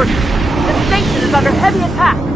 forces. The station is under heavy attack.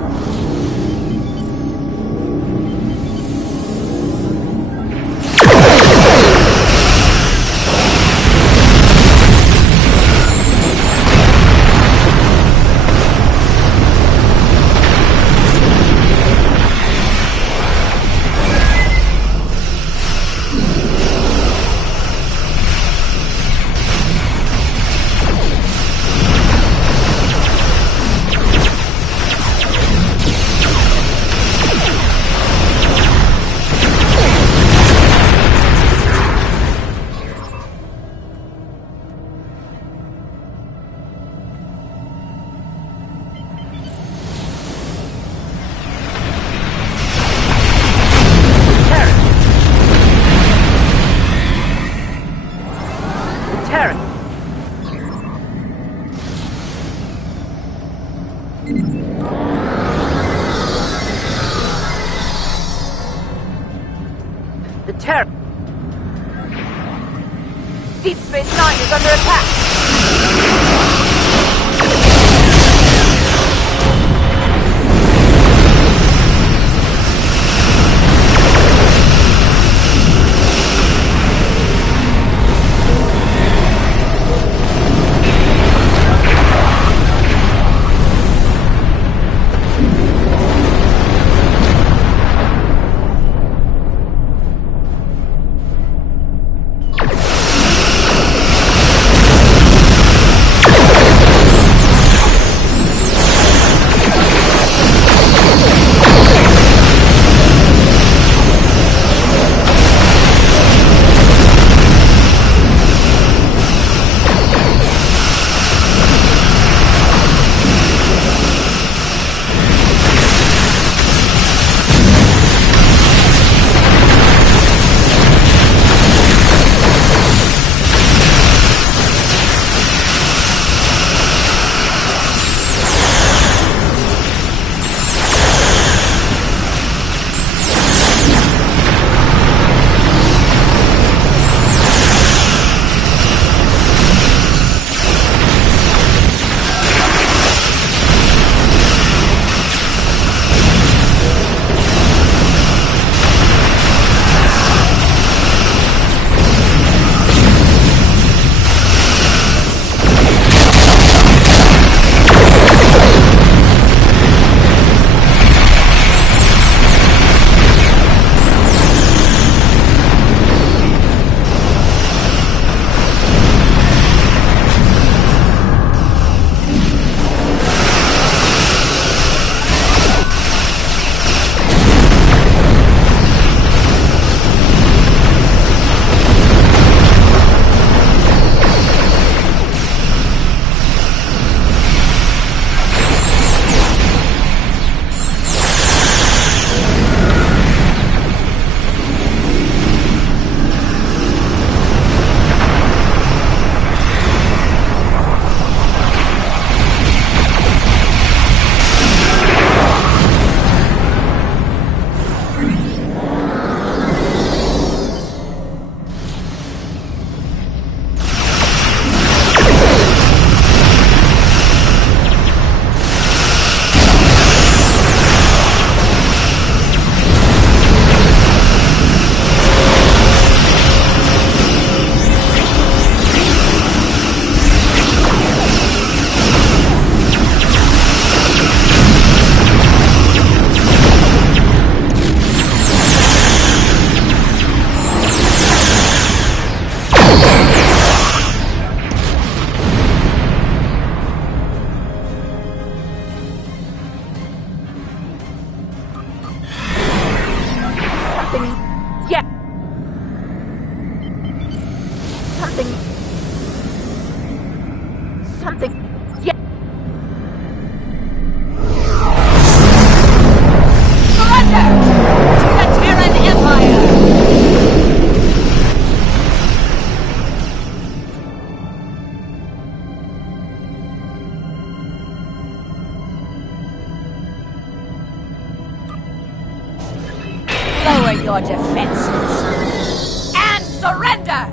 Deep Space Nine is under attack! Lower your defenses and surrender!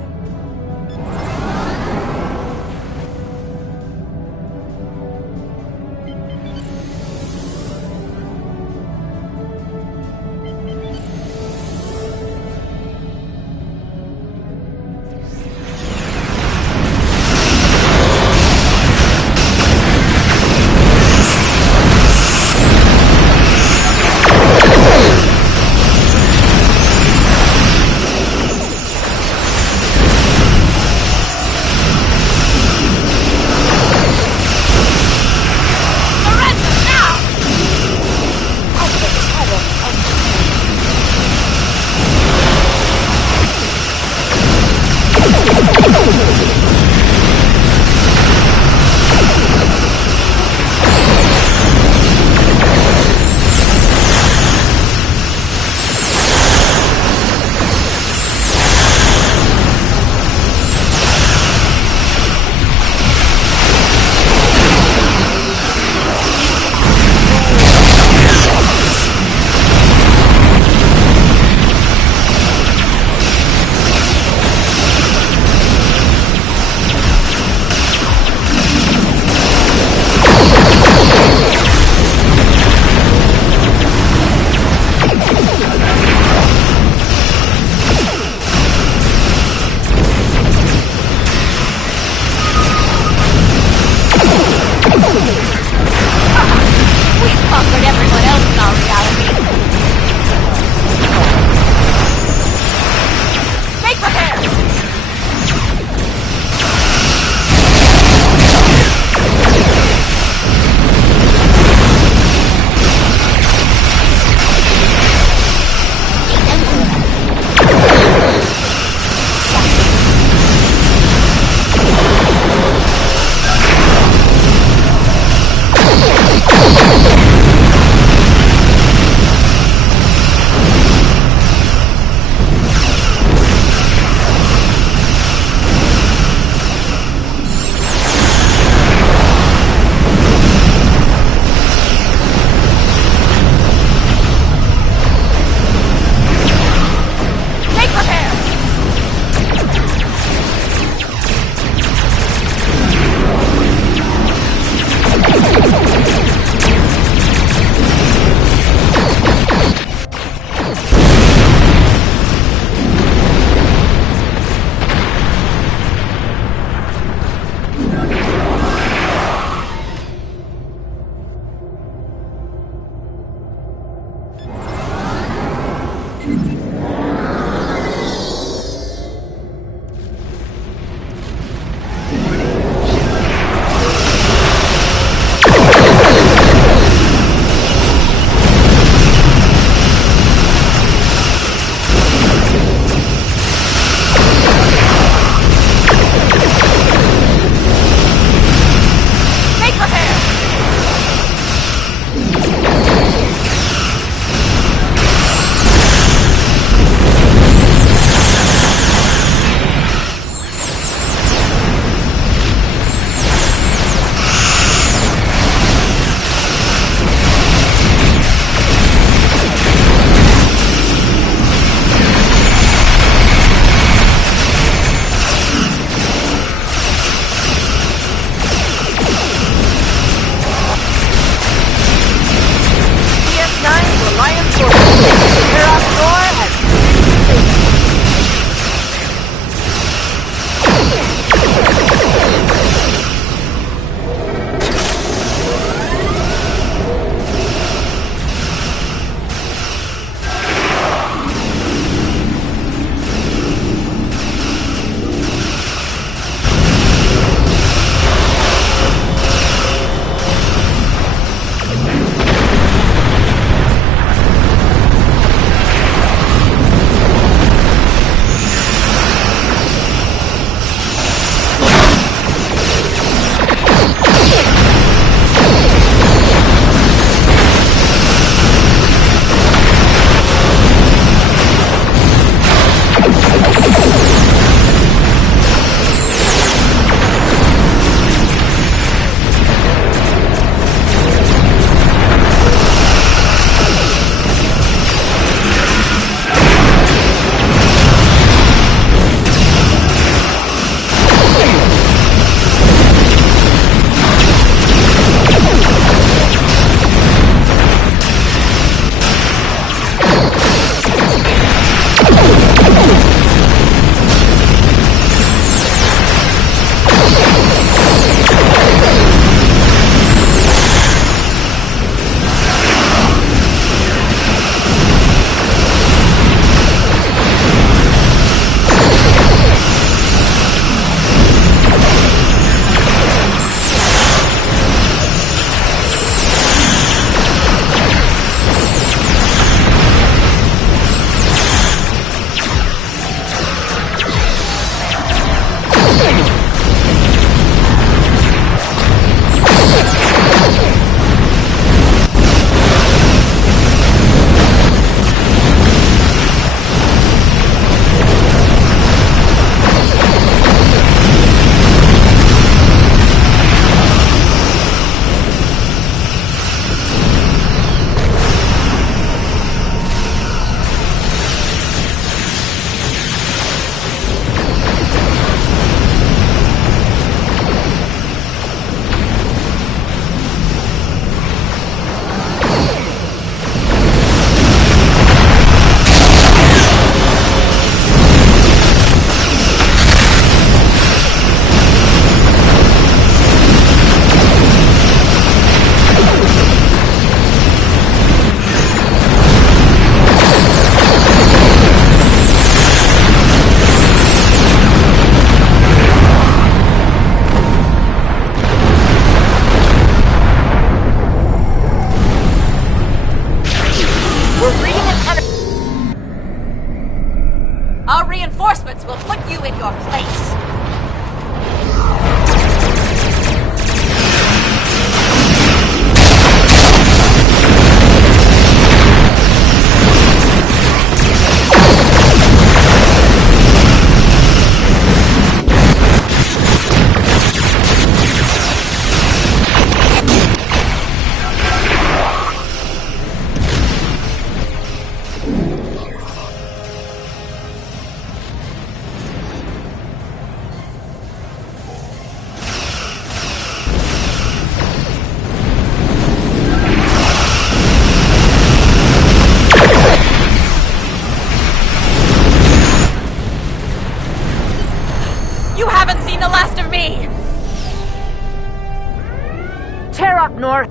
more.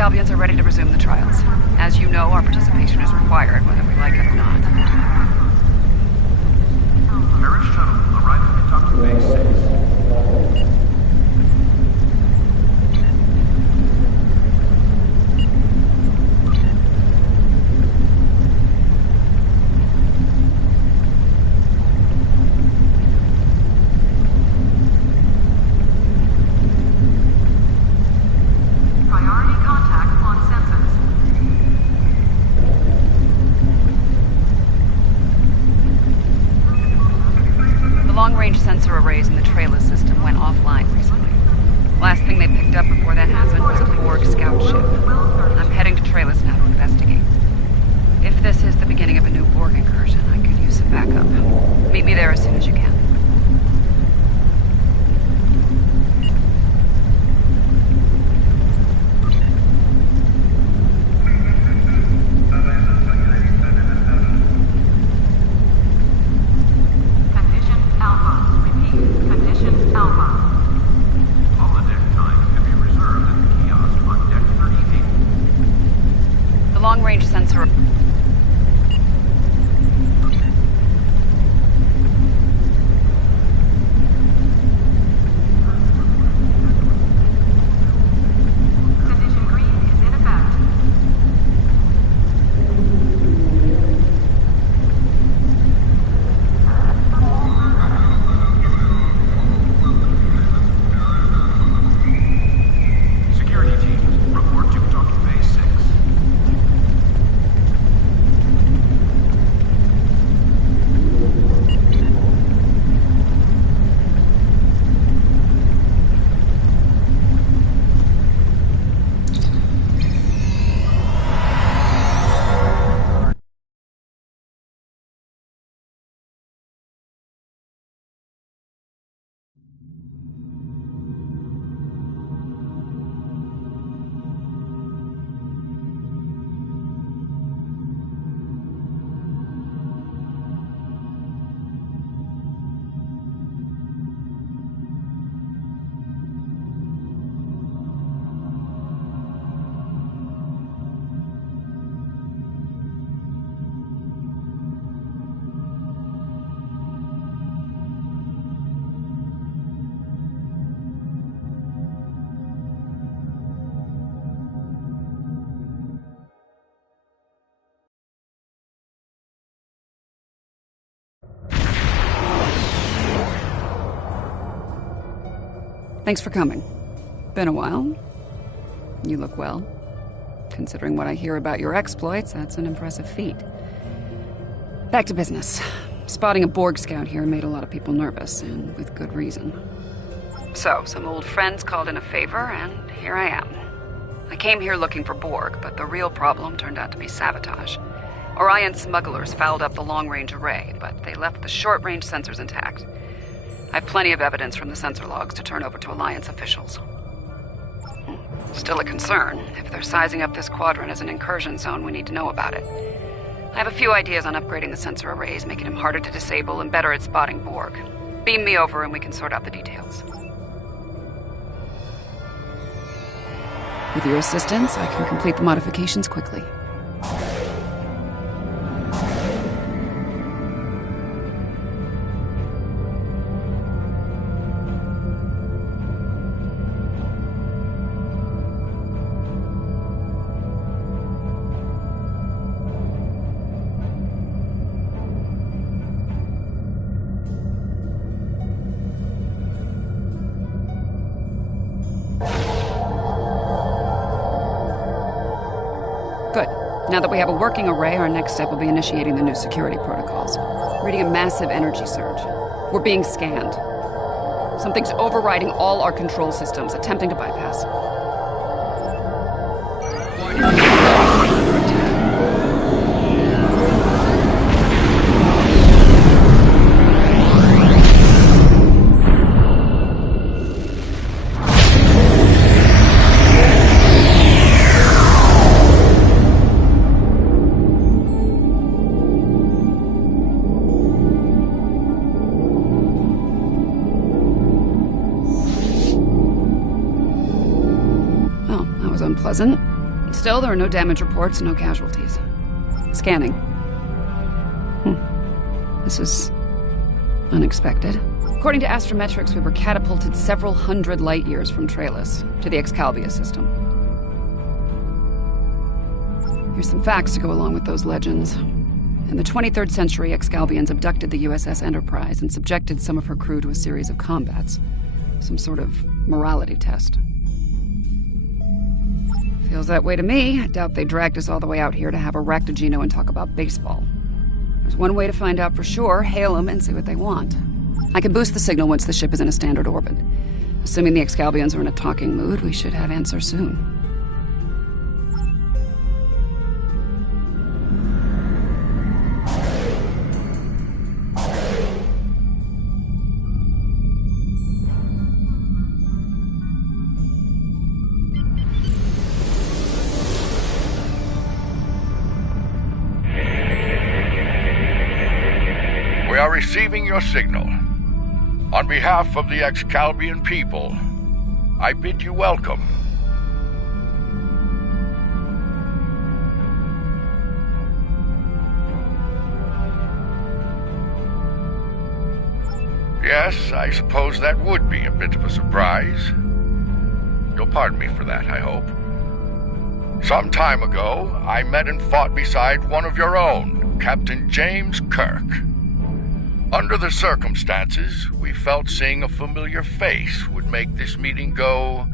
Scalbians are ready to resume the trials. As you know, our participation is required, whether we like it or not. Paris shuttle arriving at Dr. Base 6. Long-range sensor arrays in the trailer system went offline recently. Last thing they picked up before that happened was a Borg scout ship. I'm heading to Trailus now to investigate. If this is the beginning of a new Borg incursion, I could use some backup. Meet me there as soon as you can. Long-range sensor... Condition green is in effect. Security teams, report to Dr. Base 6. Thanks for coming. Been a while. You look well. Considering what I hear about your exploits, that's an impressive feat. Back to business. Spotting a Borg scout here made a lot of people nervous, and with good reason. So, some old friends called in a favor, and here I am. I came here looking for Borg, but the real problem turned out to be sabotage. Orion smugglers fouled up the long-range array, but they left the short-range sensors intact. I have plenty of evidence from the sensor logs to turn over to Alliance officials. Still a concern. If they're sizing up this quadrant as an incursion zone, we need to know about it. I have a few ideas on upgrading the sensor arrays, making them harder to disable and better at spotting Borg. Beam me over and we can sort out the details. With your assistance, I can complete the modifications quickly. Good. Now that we have a working array, our next step will be initiating the new security protocols. Reading a massive energy surge. We're being scanned. Something's overriding all our control systems, attempting to bypass. Unpleasant. Still, there are no damage reports, no casualties. Scanning. This is unexpected. According to astrometrics, we were catapulted several hundred light years from Traelus to the Excalibur system. Here's some facts to go along with those legends. In the 23rd century, Excalbians abducted the USS Enterprise and subjected some of her crew to a series of combats. Some sort of morality test. Feels that way to me. I doubt they dragged us all the way out here to have a Ractogeno and talk about baseball. There's one way to find out for sure, hail them and see what they want. I can boost the signal once the ship is in a standard orbit. Assuming the Excalbians are in a talking mood, we should have answers soon. We are receiving your signal. On behalf of the Excalbian people, I bid you welcome. Yes, I suppose that would be a bit of a surprise. You'll pardon me for that, I hope. Some time ago, I met and fought beside one of your own, Captain James Kirk. Under the circumstances, we felt seeing a familiar face would make this meeting go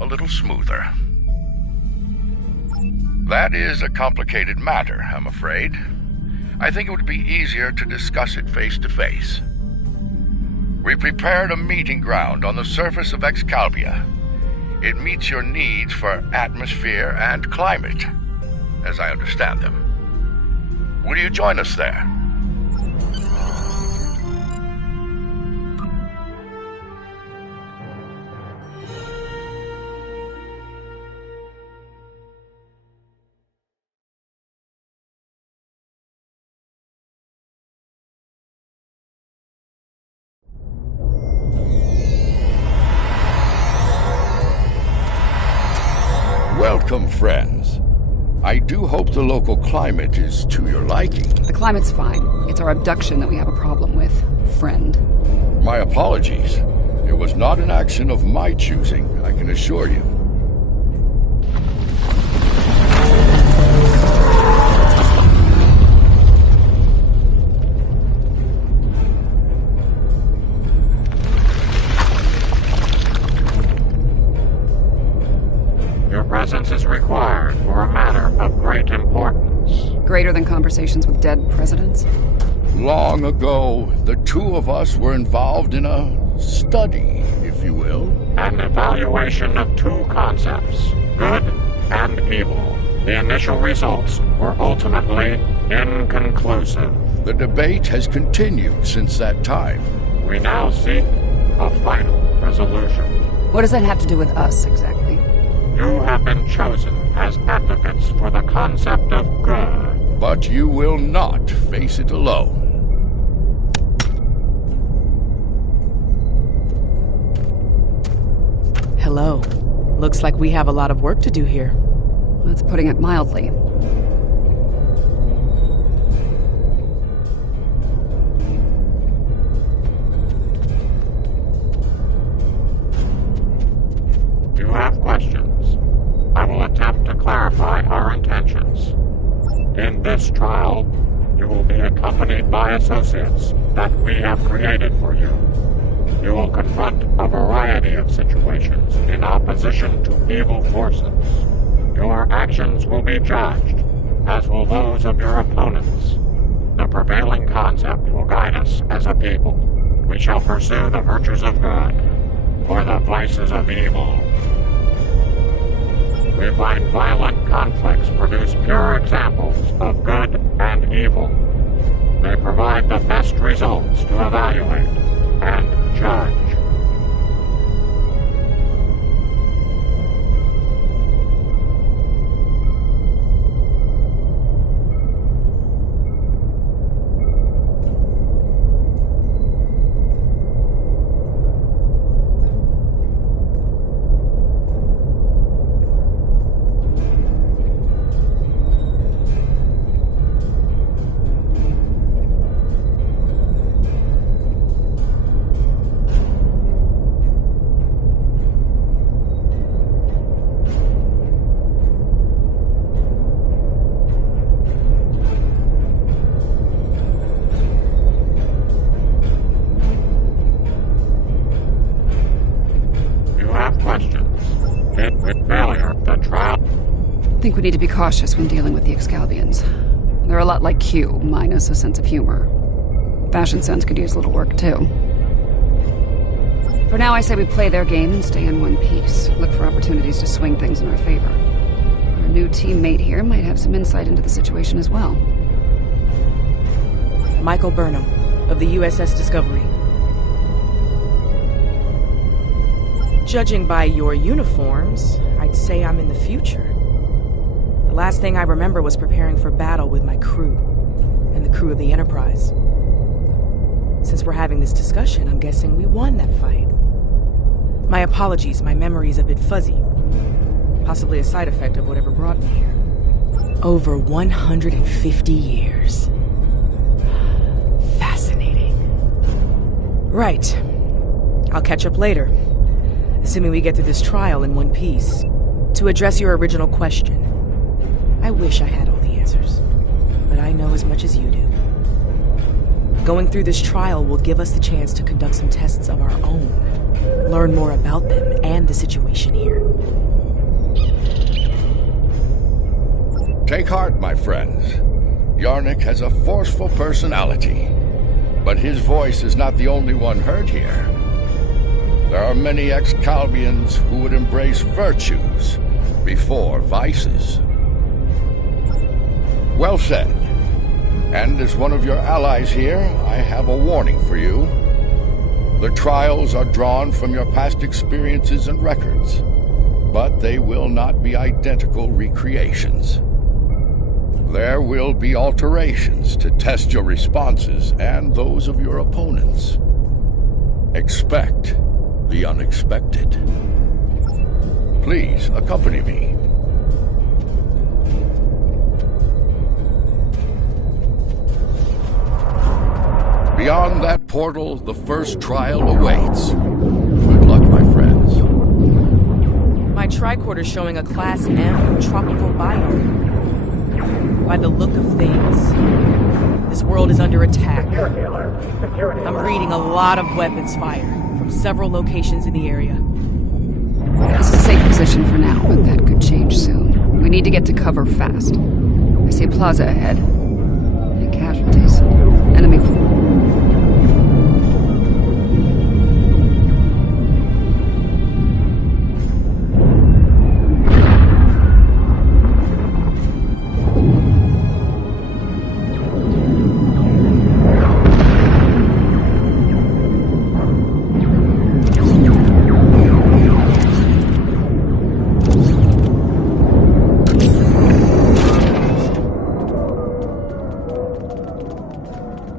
a little smoother. That is a complicated matter, I'm afraid. I think it would be easier to discuss it face to face. We prepared a meeting ground on the surface of Excalibur. It meets your needs for atmosphere and climate, as I understand them. Will you join us there? Welcome, friends. I do hope the local climate is to your liking. The climate's fine. It's our abduction that we have a problem with, friend. My apologies. It was not an action of my choosing, I can assure you. importance? Greater than conversations with dead presidents? Long ago, the two of us were involved in a study, if you will. An evaluation of two concepts, good and evil. The initial results were ultimately inconclusive. The debate has continued since that time. We now seek a final resolution. What does that have to do with us, exactly? You have been chosen as advocates for the concept of good. But you will not face it alone. Hello. Looks like we have a lot of work to do here. That's putting it mildly. You have questions. I will attempt to clarify our intentions. In this trial, you will be accompanied by associates that we have created for you. You will confront a variety of situations in opposition to evil forces. Your actions will be judged, as will those of your opponents. The prevailing concept will guide us as a people. We shall pursue the virtues of good, or the vices of evil. We find violent conflicts produce pure examples of good and evil. They provide the best results to evaluate and judge. I think we need to be cautious when dealing with the Excalbians. They're a lot like Q, minus a sense of humor. Fashion sense could use a little work, too. For now, I say we play their game and stay in one piece. Look for opportunities to swing things in our favor. Our new teammate here might have some insight into the situation as well. Michael Burnham, of the USS Discovery. Judging by your uniforms, I'd say I'm in the future. The last thing I remember was preparing for battle with my crew, and the crew of the Enterprise. Since we're having this discussion, I'm guessing we won that fight. My apologies, my memory's a bit fuzzy. Possibly a side effect of whatever brought me here. Over 150 years. Fascinating. Right. I'll catch up later, assuming we get through this trial in one piece. To address your original question, I wish I had all the answers, but I know as much as you do. Going through this trial will give us the chance to conduct some tests of our own, learn more about them and the situation here. Take heart, my friends. Yarnik has a forceful personality, but his voice is not the only one heard here. There are many Excalbians who would embrace virtues before vices. Well said. And as one of your allies here, I have a warning for you. The trials are drawn from your past experiences and records, but they will not be identical recreations. There will be alterations to test your responses and those of your opponents. Expect the unexpected. Please accompany me. Beyond that portal, the first trial awaits. Good luck, my friends. My tricorder's showing a Class M tropical biome. By the look of things, this world is under attack. I'm reading a lot of weapons fire from several locations in the area. This is a safe position for now, but that could change soon. We need to get to cover fast. see a plaza ahead. Any casualties? Enemy...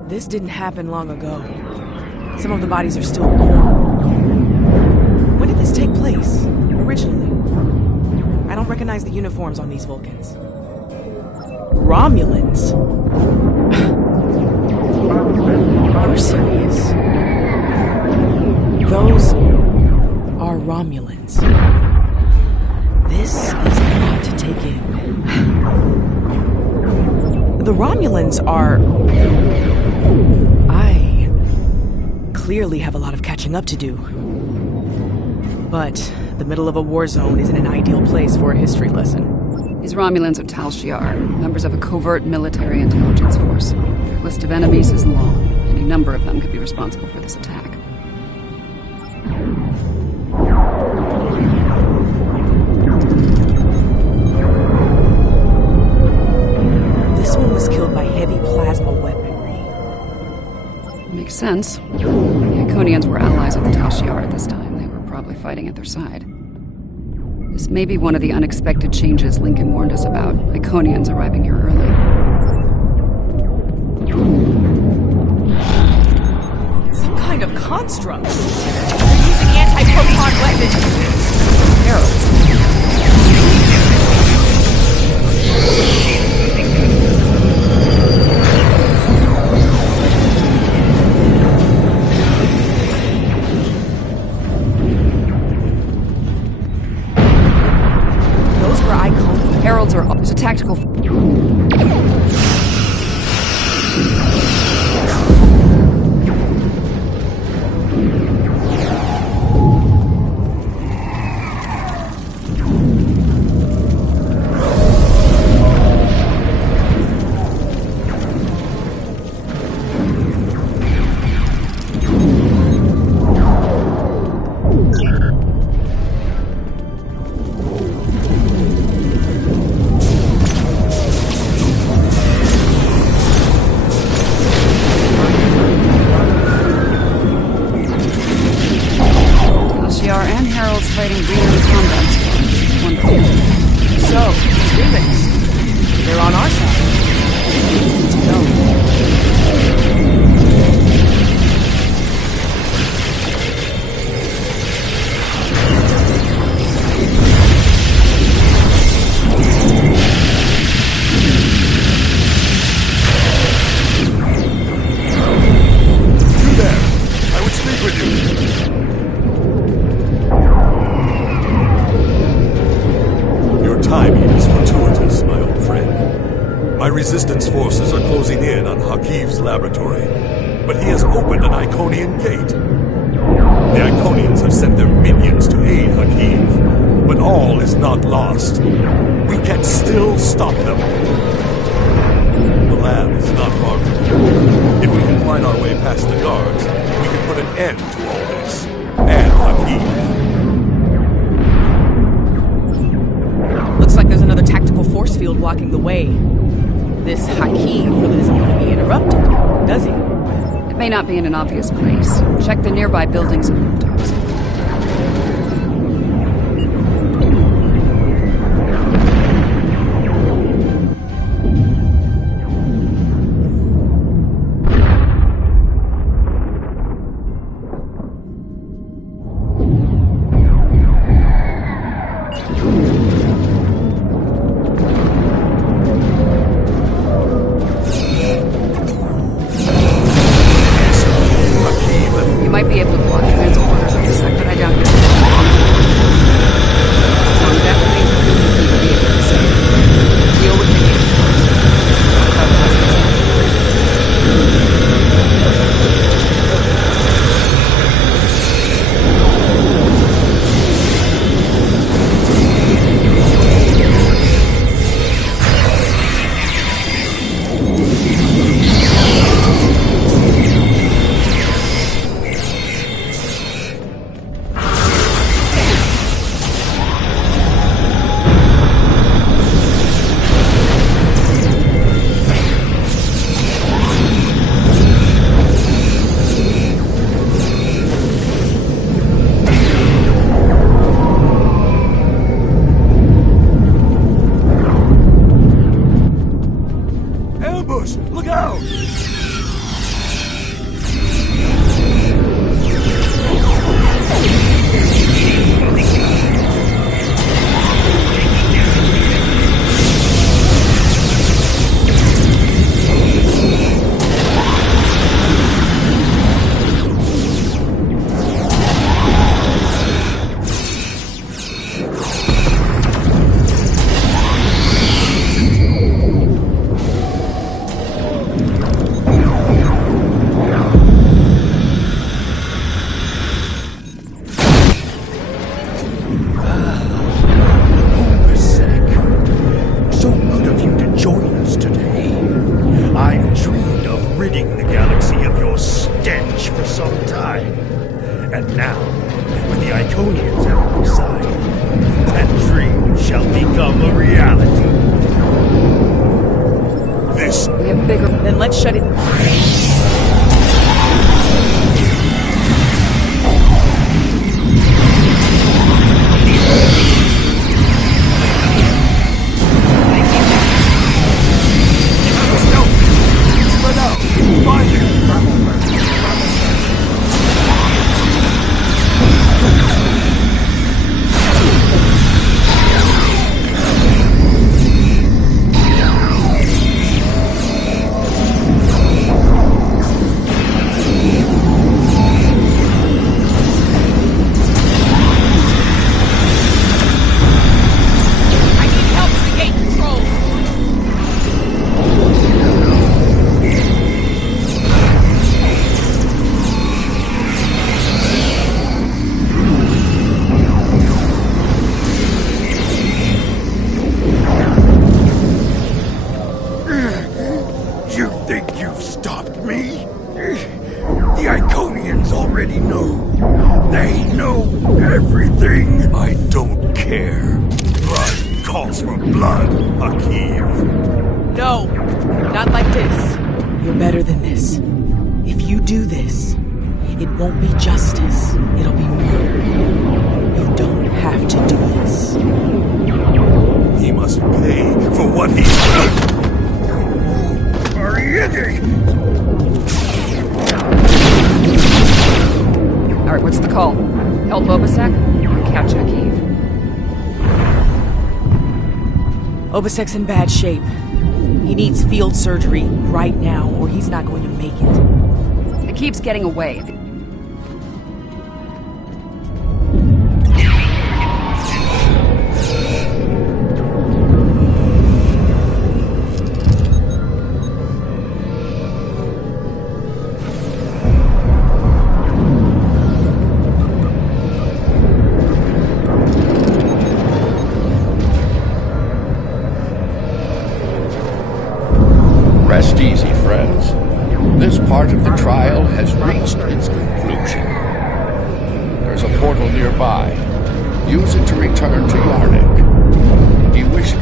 This didn't happen long ago. Some of the bodies are still warm. When did this take place, originally? I don't recognize the uniforms on these Vulcans. Romulans? You're serious? Those are Romulans. This is a lot to take in. The Romulans are... I clearly have a lot of catching up to do. But the middle of a war zone isn't an ideal place for a history lesson. These Romulans are Tal Shiar, members of a covert military intelligence force. Their list of enemies is long. Any number of them could be responsible for this attack. This one was killed by heavy plasma weaponry. Makes sense. The Iconians were allies of the Tal Shiar at this time. They were probably fighting at their side. This may be one of the unexpected changes Lincoln warned us about. Iconians arriving here early. Some kind of construct. They're using anti-proton weapons. Heralds. Heralds are... There's a tactical... and Heralds fighting green combat squads. Wonderful. So, Demons. They're on our side. Good to know. You there! I would speak with you. Timing is fortuitous, my old friend. My resistance forces are closing in on Hakiv's laboratory, but he has opened an Iconian gate. The Iconians have sent their minions to aid Hakiv, but all is not lost. We can still stop them. The lab is not far from here. If we can find our way past the guards, we can put an end to all this. And Hakiv. Looks like there's another tactical force field blocking the way. This Hakim really doesn't want to be interrupted, does he? It may not be in an obvious place. Check the nearby buildings and rooftops. Might be able to block transporters in a sec, but I doubt it. Ambush! Look out! And now, with the Iconians at my side, that dream shall become a reality. This... We have bigger... Then let's shut it... Spread out! Find it! No! Not like this. You're better than this. If you do this, it won't be justice. It'll be murder. You don't have to do this. He must pay for what he's done! Alright, what's the call? Help Obasek? Or catch Hakiv? Obasek's in bad shape. He needs field surgery right now, or he's not going to make it. Hakiv's getting away. Rest easy, friends. This part of the trial has reached its conclusion. There's a portal nearby. Use it to return to Yarnik. He wishes...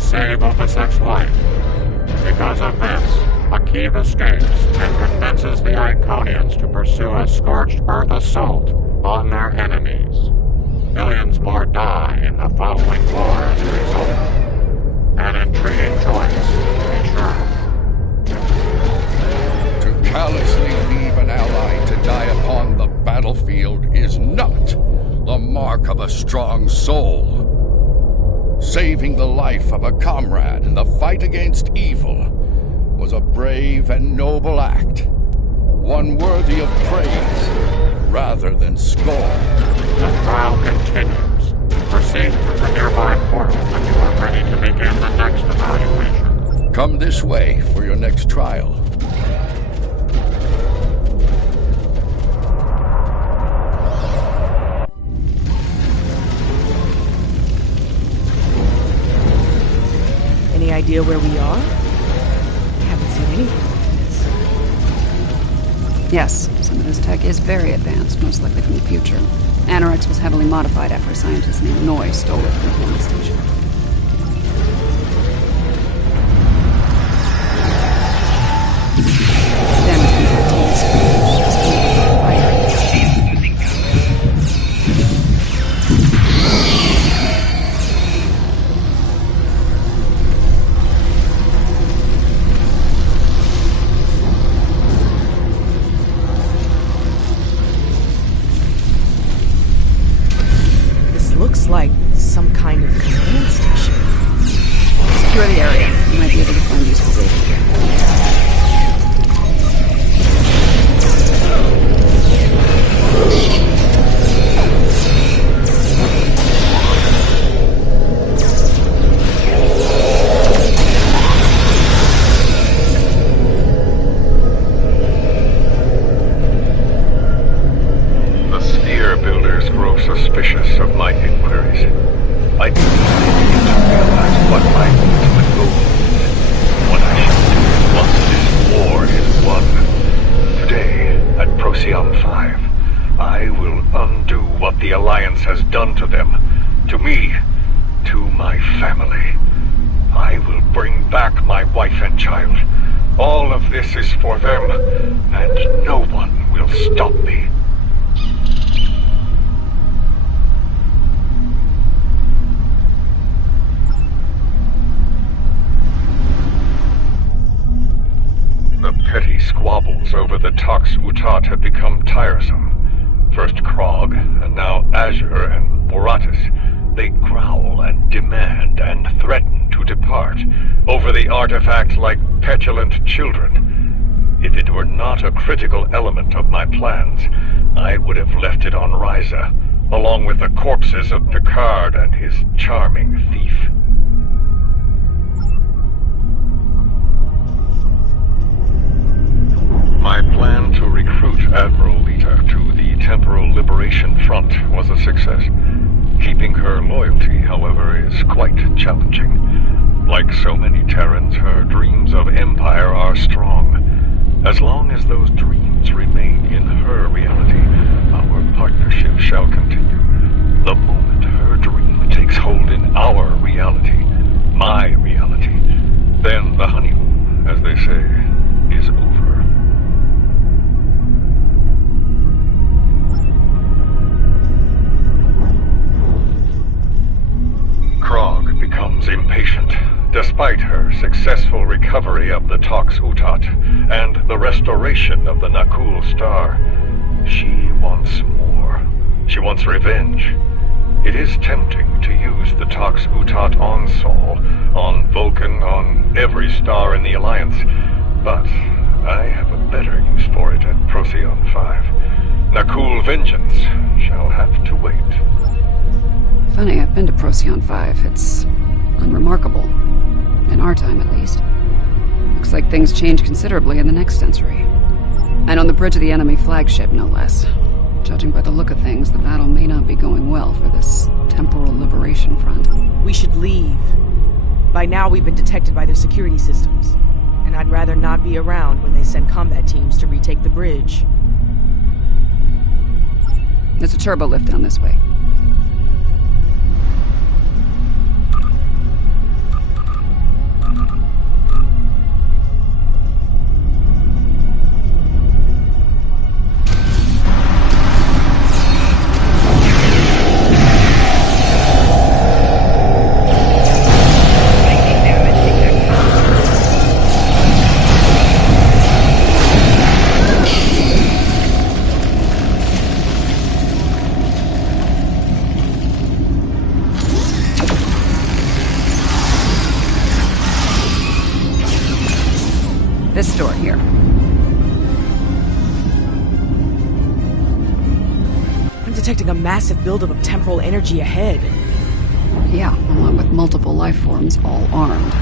Save Obasek's life. Because of this, Hakiv escapes and convinces the Iconians to pursue a scorched earth assault on their enemies. Millions more die in the following war as a result. An intriguing choice, to be sure. To callously leave an ally to die upon the battlefield is not the mark of a strong soul. Saving the life of a comrade in the fight against evil was a brave and noble act, one worthy of praise rather than scorn. The trial continues. Proceed to the nearby portal when you are ready to begin the next evaluation. Come this way for your next trial. idea where we are? I haven't seen anything like this. Yes, some of this tech is very advanced, most likely from the future. Anorex was heavily modified after a scientist named Noy stole it from the command station. Damage control teams. Just fire. Looks like some kind of command station. Secure the area. You might be able to find useful data here. The sphere builders grow suspicious of my inquiries. I need to realize what my ultimate goal is. What I shall do once this war is won. Today, at Procyon 5, I will undo what the Alliance has done to them, to me, to my family. I will bring back my wife and child. All of this is for them, and no one will stop me. The petty squabbles over the Tox Utat have become tiresome. First Krog, and now Azure and Boratus. They growl and demand and threaten to depart over the artifact like petulant children. If it were not a critical element of my plans, I would have left it on Ryza, along with the corpses of Picard and his charming thief. My plan to recruit Admiral Lita to the Temporal Liberation Front was a success. Keeping her loyalty, however, is quite challenging. Like so many Terrans, her dreams of empire are strong. As long as those dreams remain in her reality, our partnership shall continue. The moment her dream takes hold in our reality, my reality, then the honeymoon, as they say, is over. Krog becomes impatient, despite her successful recovery of the Tox Utat and the restoration of the Nakul Star. She wants more. She wants revenge. It is tempting to use the Tox Utat on Sol, on Vulcan, on every star in the Alliance, but I have a better use for it at Procyon 5. Nakul vengeance shall have to wait. Funny, I've been to Procyon 5. It's unremarkable. In our time, at least. Looks like things change considerably in the next century. And on the bridge of the enemy flagship, no less. Judging by the look of things, the battle may not be going well for this Temporal Liberation Front. We should leave. By now, we've been detected by their security systems. And I'd rather not be around when they send combat teams to retake the bridge. There's a turbo lift down this way. This door here. I'm detecting a massive buildup of temporal energy ahead. Yeah, along with multiple life forms, all armed.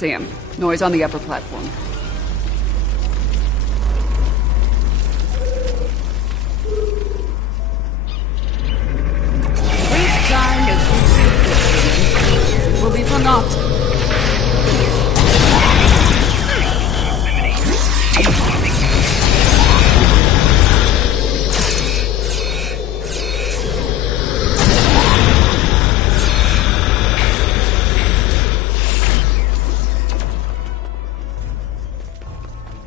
See him. Noise on the upper platform. Waste time as you see fit. It will be for naught.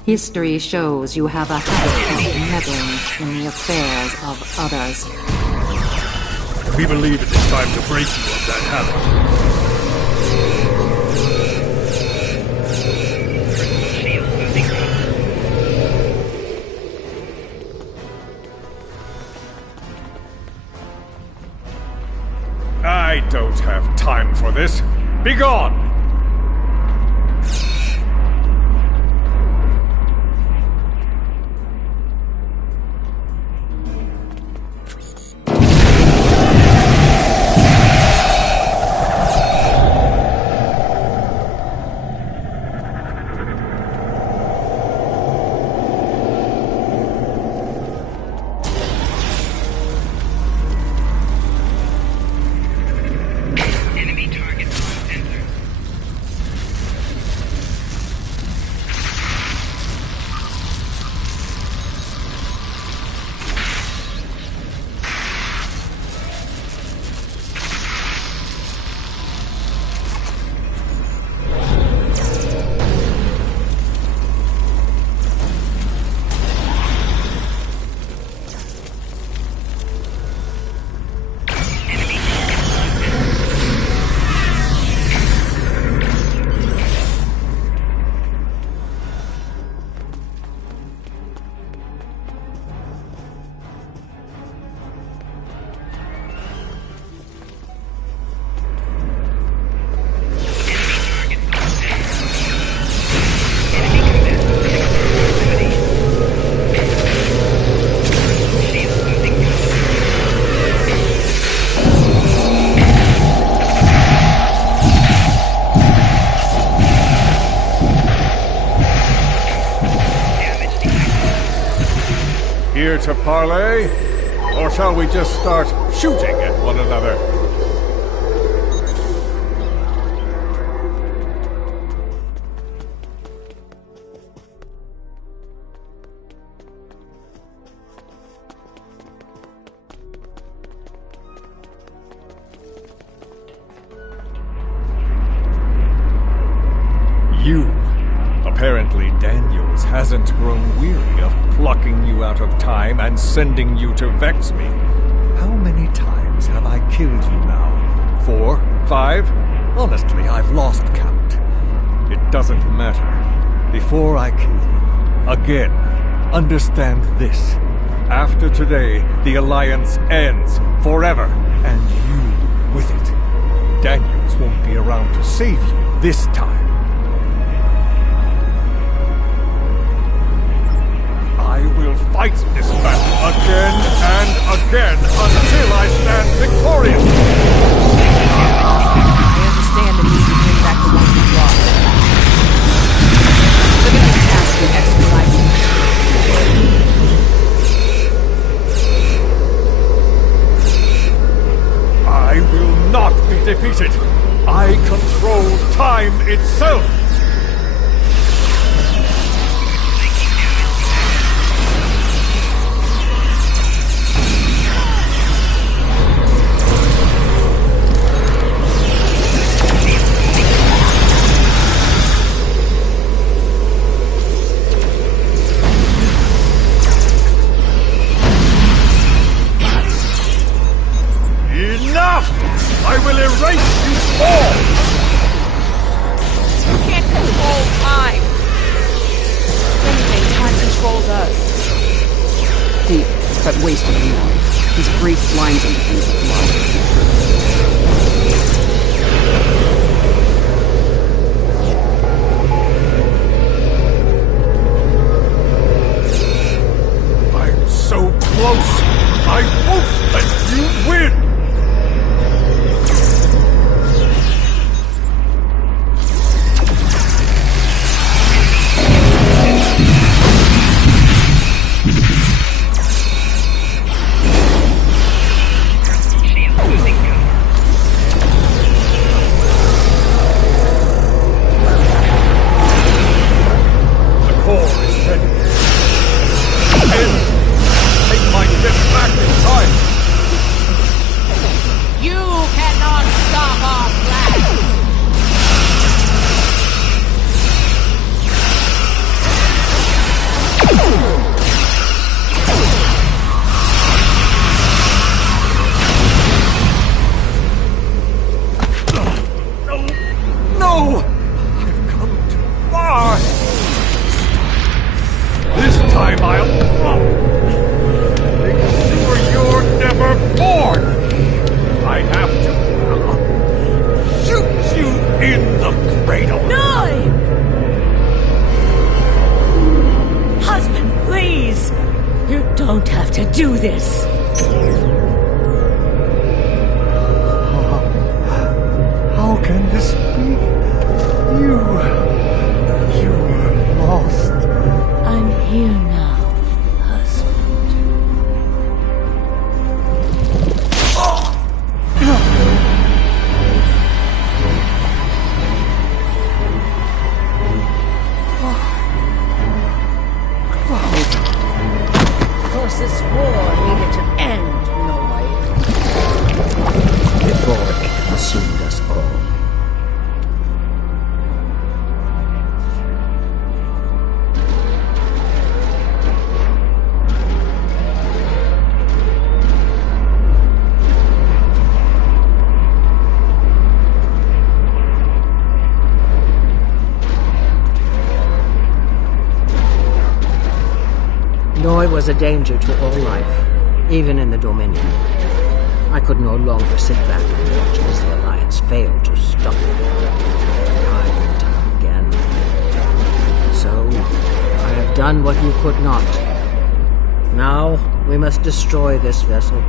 History shows you have a habit of meddling in the affairs of others. We believe it is time to break you of that habit. I don't have time for this. Be gone! Here to parley? Or shall we just start shooting at one another? You. Apparently Daniels hasn't grown weary of plucking you out of time and sending you to vex me. How many times have I killed you now? 4? 5? Honestly, I've lost count. It doesn't matter. Before I kill you, again, understand this. After today, the Alliance ends forever, and you with it. Daniels won't be around to save you this time. I will fight this battle again and again until I stand victorious! I understand the need to bring back the ones we've lost. Look at this task you're exercising. I will not be defeated! I control time itself! Enough! I will erase you all! You can't control time! If anything, time controls us. Deep, but wasted anyway. His grief blinds him to things of love. I'm so close! I won't let you win! this? How can this be? You were lost. I'm here now, husband. Of course, this war needed to end, before it consumed us all. Noi was a danger to all life, even in the Dominion. I could no longer sit back and watch as the Alliance failed to stop it. Time and time again. So, I have done what you could not. Now, we must destroy this vessel,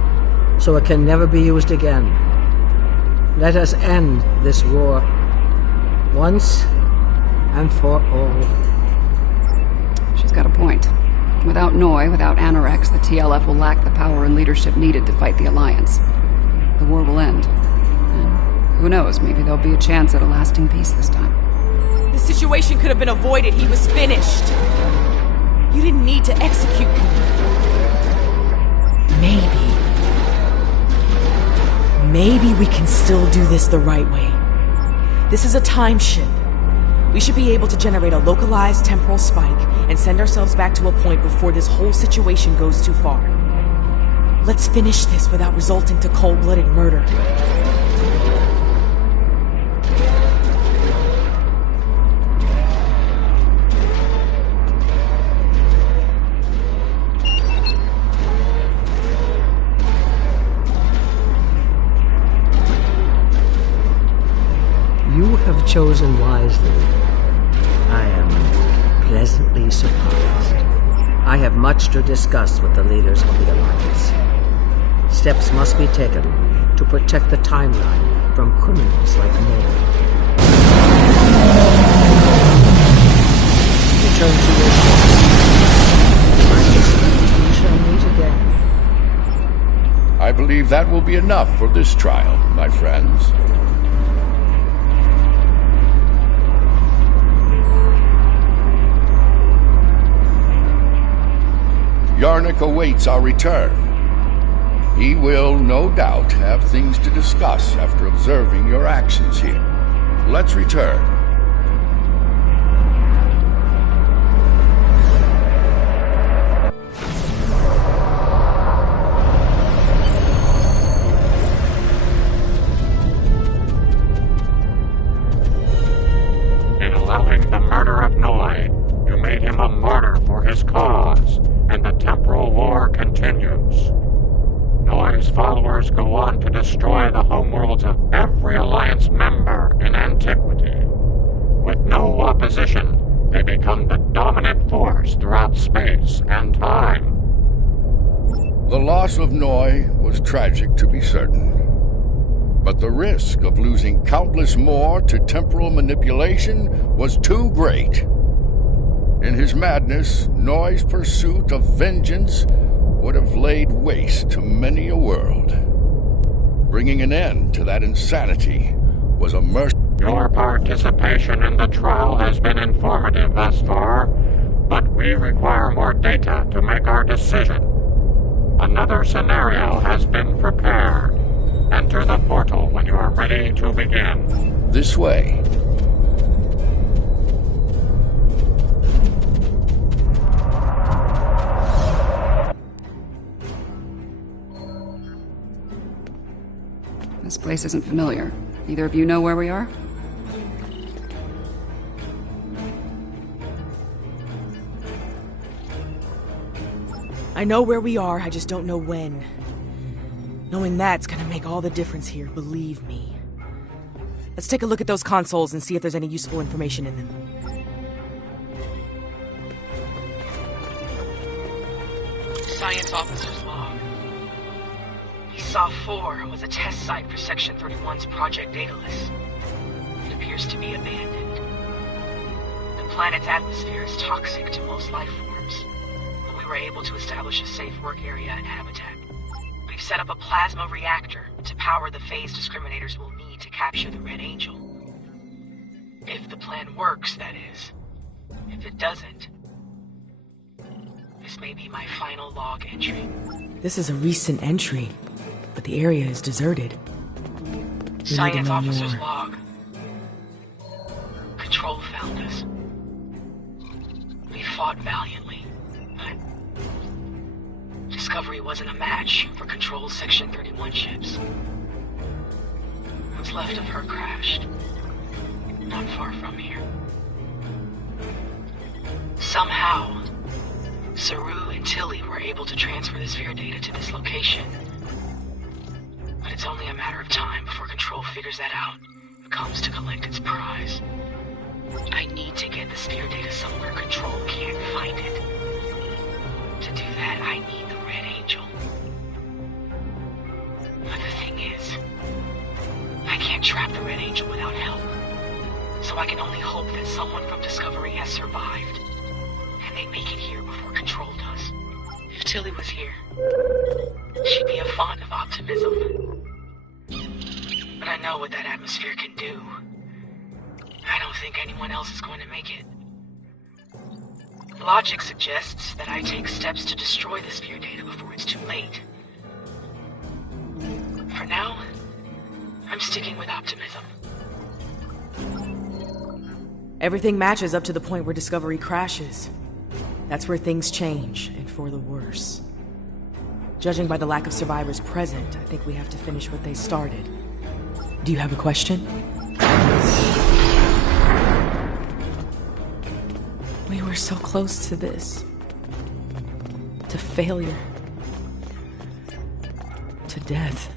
so it can never be used again. Let us end this war, once and for all. She's got a point. Without Noi, without Anorex, the TLF will lack the power and leadership needed to fight the Alliance. The war will end. And who knows, maybe there'll be a chance at a lasting peace this time. This situation could have been avoided. He was finished. You didn't need to execute him. Maybe we can still do this the right way. This is a time ship. We should be able to generate a localized temporal spike and send ourselves back to a point before this whole situation goes too far. Let's finish this without resorting to cold-blooded murder. You have chosen wisely. I am pleasantly surprised. I have much to discuss with the leaders of the Alliance. Steps must be taken to protect the timeline from criminals like me. Return to your ship. I suspect we shall meet again. I believe that will be enough for this trial, my friends. Yarnik awaits our return. He will, no doubt, have things to discuss after observing your actions here. Let's return. In allowing the murder of Noi, you made him a martyr for his cause, and the temporal war continues. Noi's followers go on to destroy the homeworlds of every Alliance member in antiquity. With no opposition, they become the dominant force throughout space and time. The loss of Noi was tragic, to be certain. But the risk of losing countless more to temporal manipulation was too great. In his madness, Noi's pursuit of vengeance would have laid waste to many a world. Bringing an end to that insanity was a mercy. Your participation in the trial has been informative thus far, but we require more data to make our decision. Another scenario has been prepared. Enter the portal when you are ready to begin. This way. This place isn't familiar. Either of you know where we are? I know where we are, I just don't know when. Knowing that's gonna make all the difference here, believe me. Let's take a look at those consoles and see if there's any useful information in them. Science officer's log. saw 4 was a test site for Section 31's Project Daedalus. It appears to be abandoned. The planet's atmosphere is toxic to most life forms, but we were able to establish a safe work area and habitat. We've set up a plasma reactor to power the phase discriminators we'll need to capture the Red Angel. If the plan works, that is. If it doesn't, this may be my final log entry. This is a recent entry, but the area is deserted. Science officer's log. Control found us. We fought valiantly, but Discovery wasn't a match for Control's Section 31 ships. What's left of her crashed, not far from here. Somehow, Saru and Tilly were able to transfer the sphere data to this location. But it's only a matter of time before Control figures that out and comes to collect its prize. I need to get the sphere data somewhere Control can't find it. To do that, I need the Red Angel. But the thing is, I can't trap the Red Angel without help. So I can only hope that someone from Discovery has survived, and they make it here before Control does. If Tilly was here, she'd be a font of optimism. But I know what that atmosphere can do. I don't think anyone else is going to make it. Logic suggests that I take steps to destroy the sphere data before it's too late. For now, I'm sticking with optimism. Everything matches up to the point where Discovery crashes. That's where things change, and for the worse. Judging by the lack of survivors present, I think we have to finish what they started. Do you have a question? We were so close to this. To failure. To death.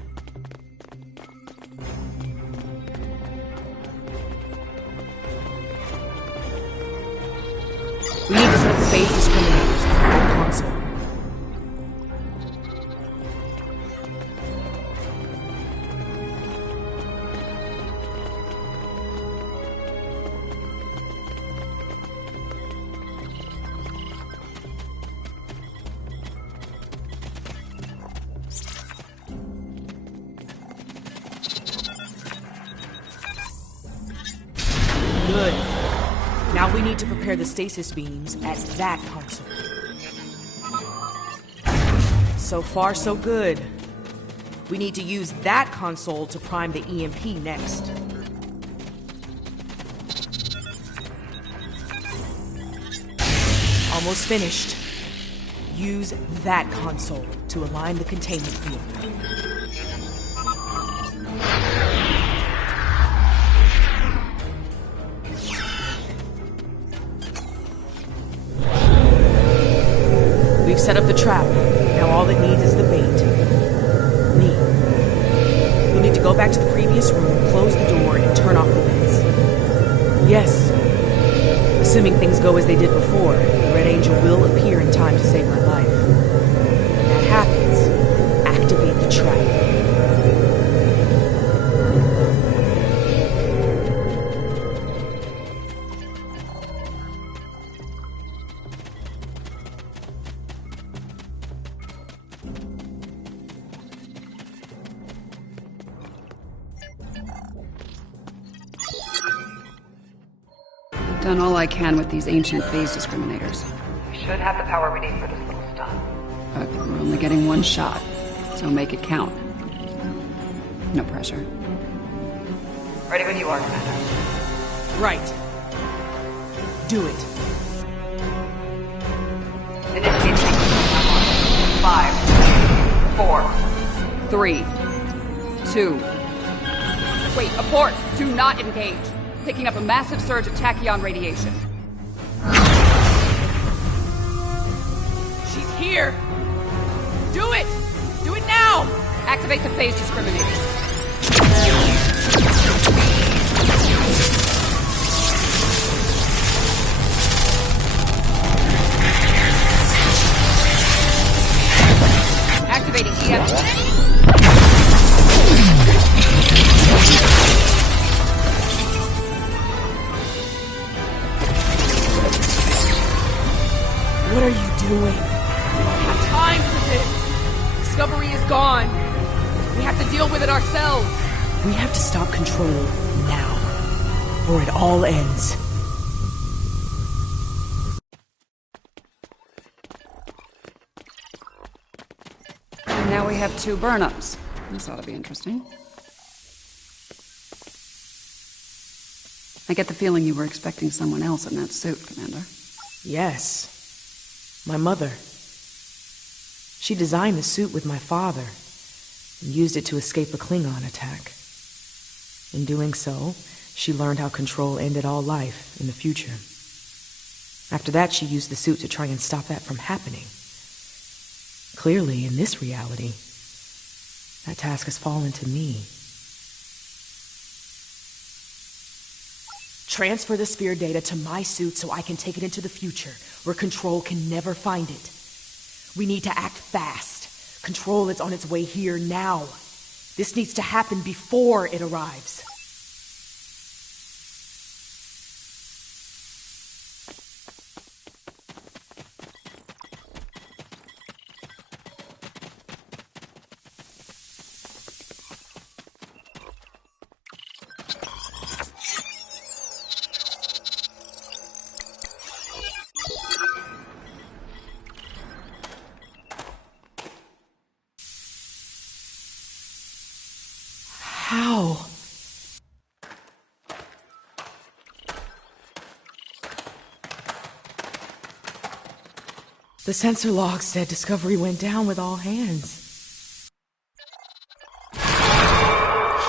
We need to set up the phase discriminators on the console. Good. Now we need to prepare the stasis beams at that console. So far, so good. We need to use that console to prime the EMP next. Almost finished. Use that console to align the containment field. We've set up the trap. Now all it needs is the bait. Me. You'll need to go back to the previous room, close the door, and turn off the vents. Yes. Assuming things go as they did before, the Red Angel will appear in time to save my life. When that happens, activate the trap. Done all I can with these ancient phase discriminators. We should have the power we need for this little stuff. But we're only getting one shot, so make it count. No pressure. Ready when you are, Commander. Right. Do it. Initiate sequence. 5, 4, 3, 2. Wait, abort! Do not engage. Picking up a massive surge of tachyon radiation. She's here! Do it! Do it now! Activate the phase discriminator. Activating EMP. doing? We don't have time for this. Discovery is gone. We have to deal with it ourselves. We have to stop Control now, or it all ends. And now we have 2 burn-ups. This ought to be interesting. I get the feeling you were expecting someone else in that suit, Commander. Yes. My mother. She designed the suit with my father and used it to escape a Klingon attack. In doing so, she learned how Control ended all life in the future. After that, she used the suit to try and stop that from happening. Clearly, in this reality, that task has fallen to me. Transfer the spear data to my suit so I can take it into the future, where Control can never find it. We need to act fast. Control is on its way here now. This needs to happen before it arrives. How? The sensor log said Discovery went down with all hands.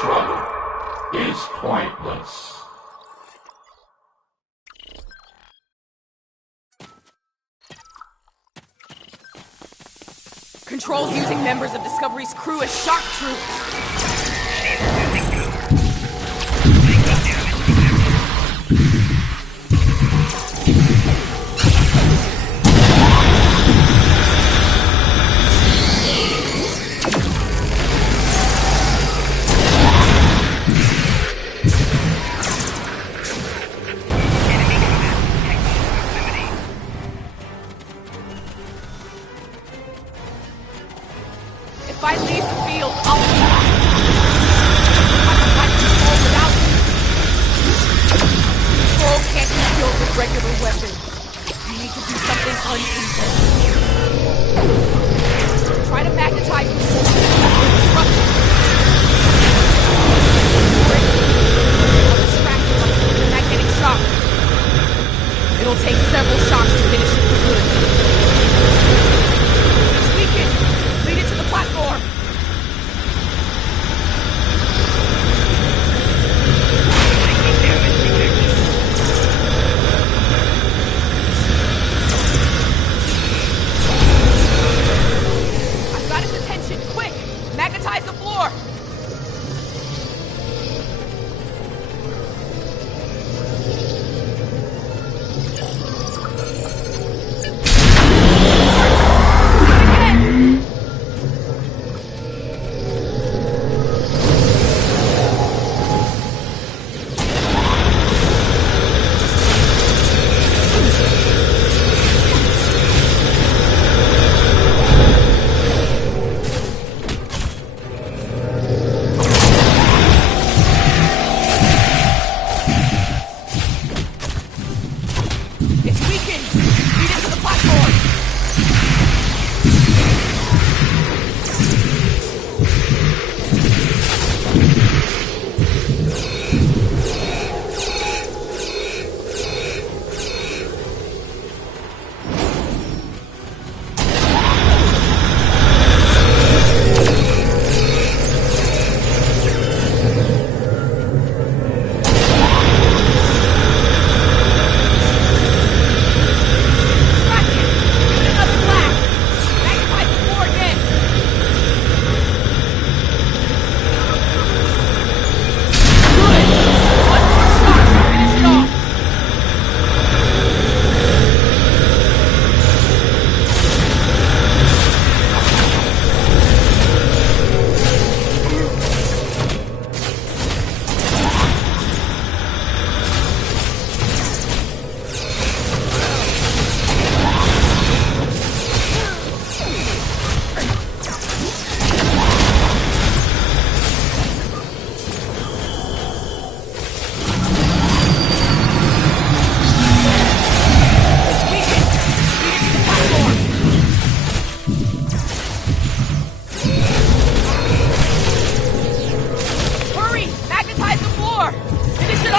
Trouble is pointless. Control's using members of Discovery's crew as shock troops. If I leave the field, I'll die.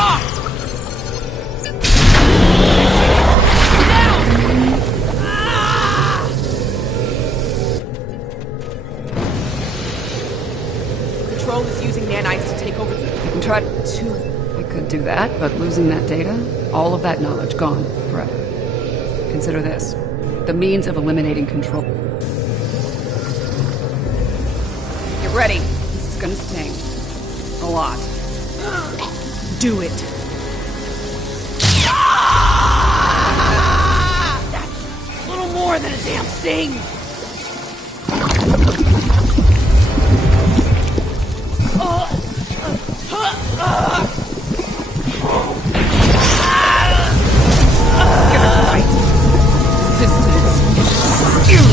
Stop! Control is using nanites to take over the... You can try to... I could do that, but losing that data, all of that knowledge gone forever. Consider this. The means of eliminating control. Get ready. This is gonna sting. A lot. Do it. That's a little more than a damn sting! Give it the right. Resistance is zero!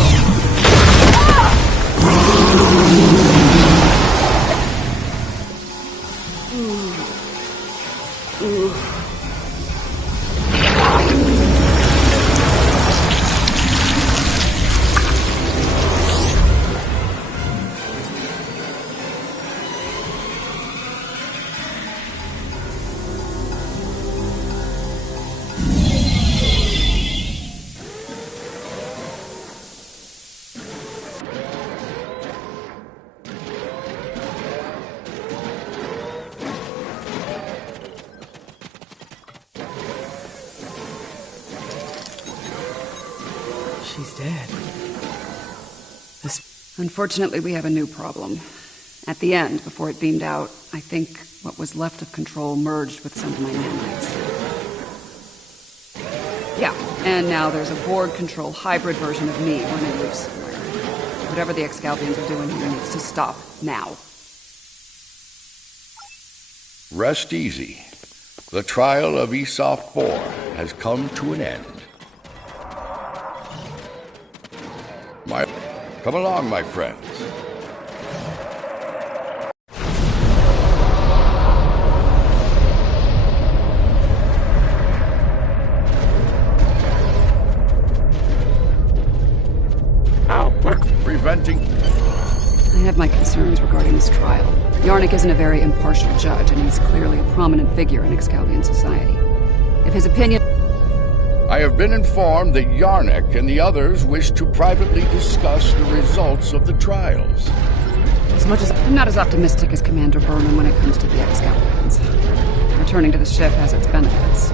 She's dead. Unfortunately, we have a new problem. At the end, before it beamed out, I think what was left of Control merged with some of my nanites. Yeah, and now there's a Borg Control hybrid version of me running loose somewhere. Whatever the Excalbians are doing here needs to stop now. Rest easy. The trial of Aesop 4 has come to an end. Come along, my friends. How quick? Preventing... I have my concerns regarding this trial. Yarnik isn't a very impartial judge, and he's clearly a prominent figure in Excalbian society. If his opinion... I have been informed that Yarnik and the others wish to privately discuss the results of the trials. As much as I'm not as optimistic as Commander Berman when it comes to the Excalbians. Returning to the ship has its benefits.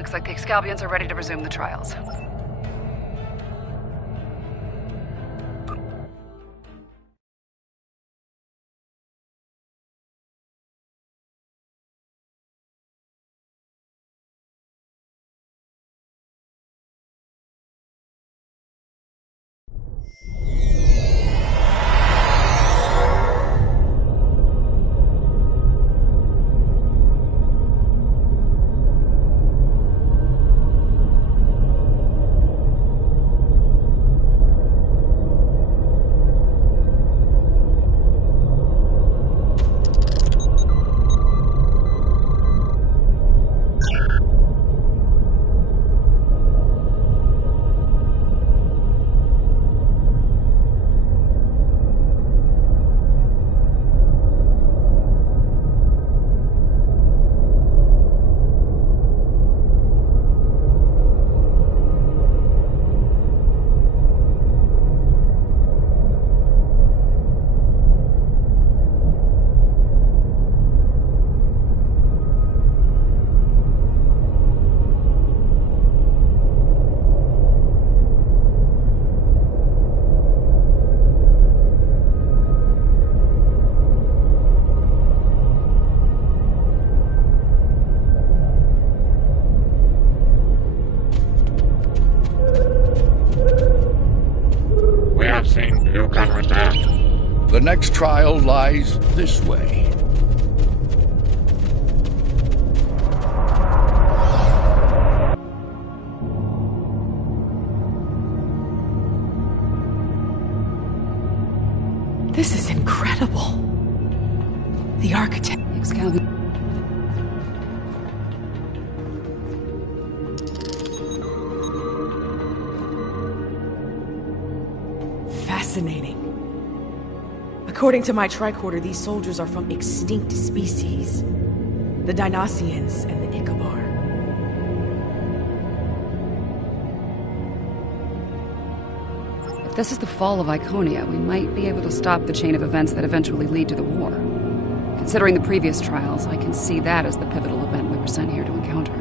Looks like the Excalbians are ready to resume the trials. The next trial lies this way. This is incredible. The architect. Excalibur. Fascinating. According to my tricorder, these soldiers are from extinct species. The Dinoceans and the Ickabar. If this is the fall of Iconia, we might be able to stop the chain of events that eventually lead to the war. Considering the previous trials, I can see that as the pivotal event we were sent here to encounter.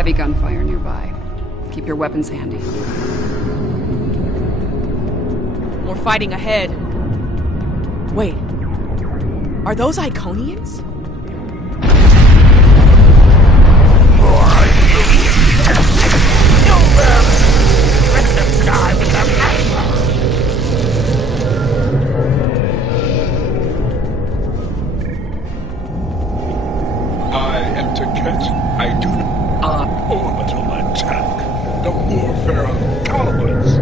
heavy gunfire nearby. Keep your weapons handy. More fighting ahead. Wait. Are those Iconians? I am to catch. I do orbital attack. The warfare of cowards.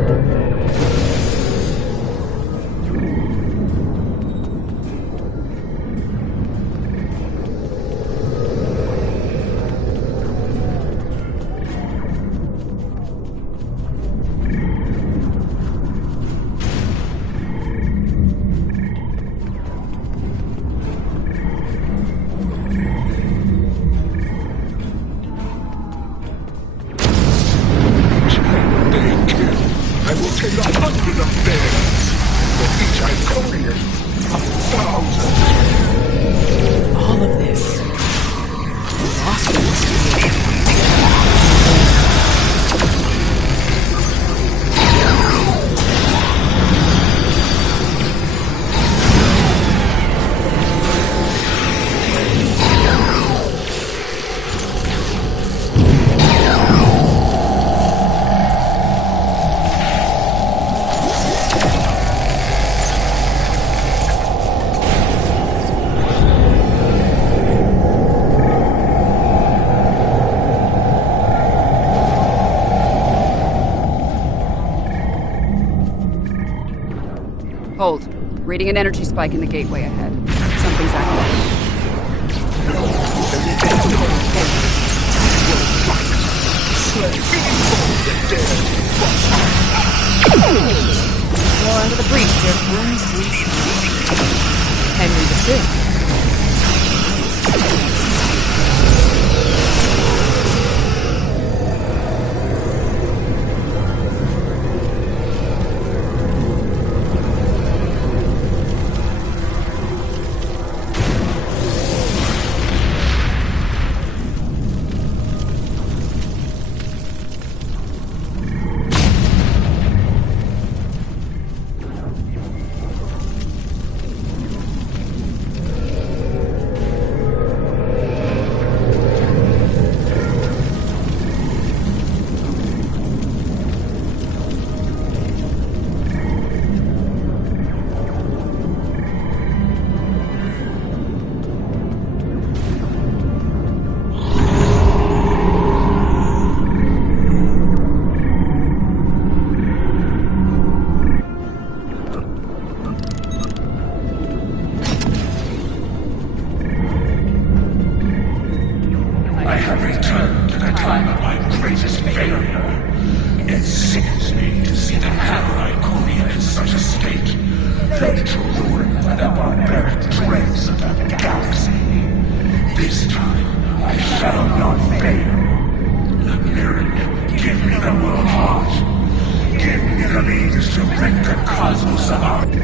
I will take 100 of theirs. For each Iconian, 1,000. All of this. Lost investigation. Hold. Reading an energy spike in the gateway ahead. Something's active. More under the breach, dear friends. Henry V.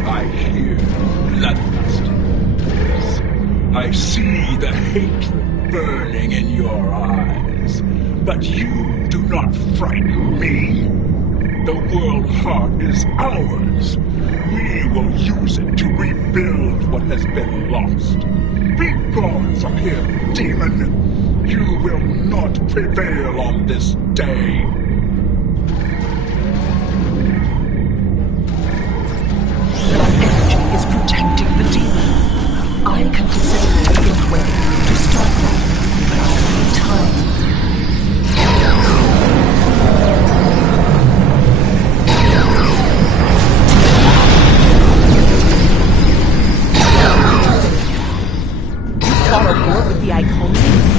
I hear bloodlust. I see the hatred burning in your eyes. But you do not frighten me. The world heart is ours. We will use it to rebuild what has been lost. Be gone from here, demon. You will not prevail on this day. Is protecting the demon. I can facilitate it when to stop that, but I need time. You fought a war with the Iconians?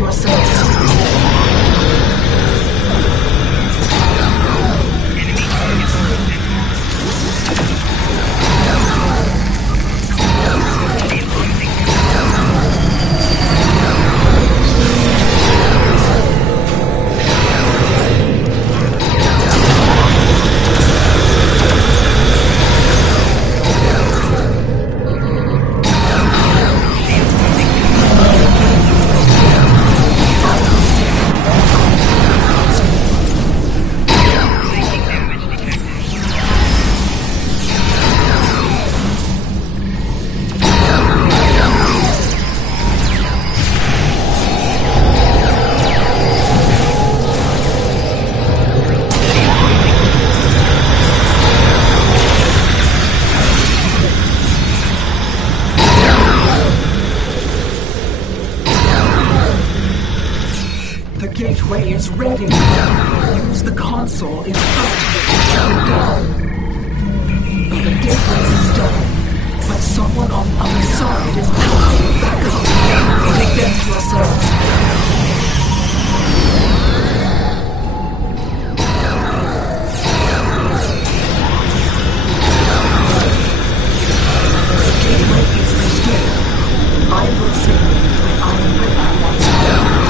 yourselves. The gateway is ready. Use the console in front of it to shut it down. The gateway is down, but someone on the other side is powering it back up. Defend yourselves. I will save you when I am ready once more.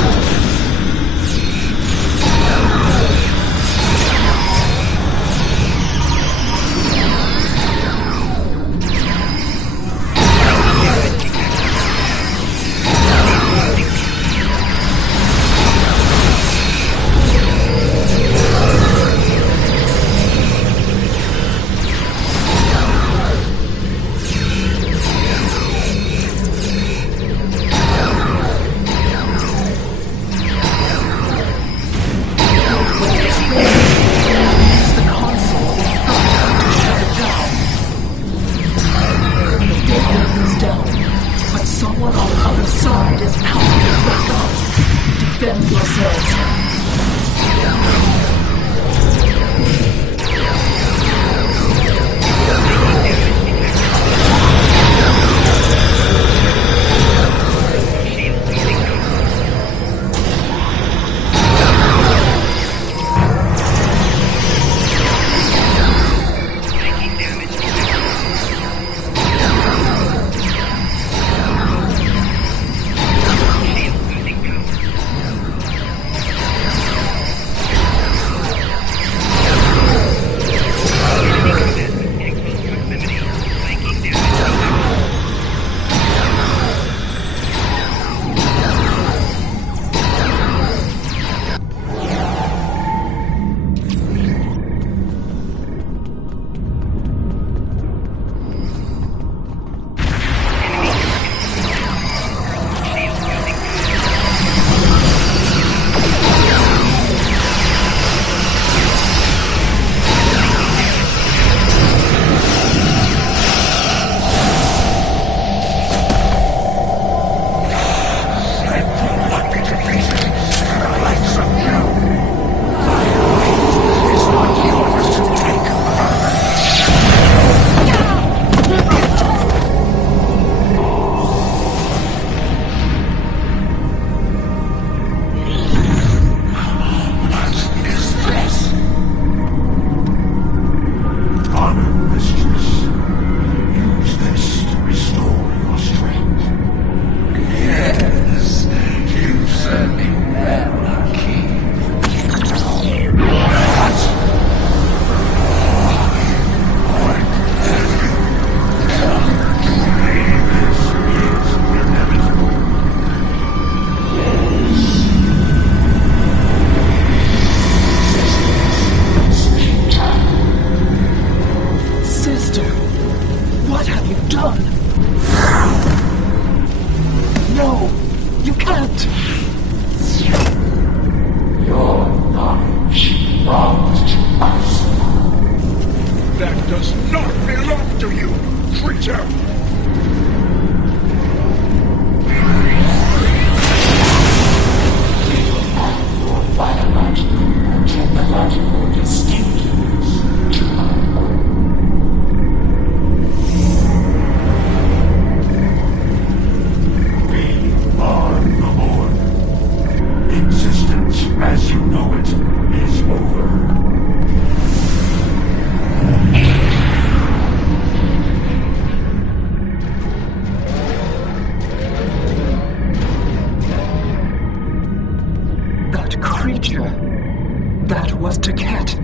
future. That was Taket.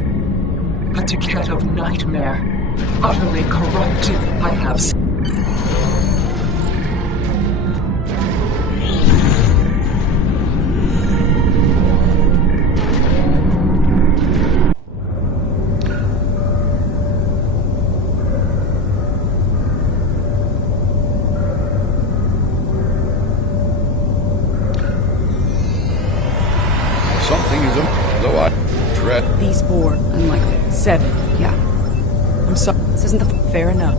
A Taket of nightmare. Utterly corrupted, I have seen. Something is though I dread. These 4. Unlikely. 7. Yeah. I'm sorry. This isn't the... Fair enough.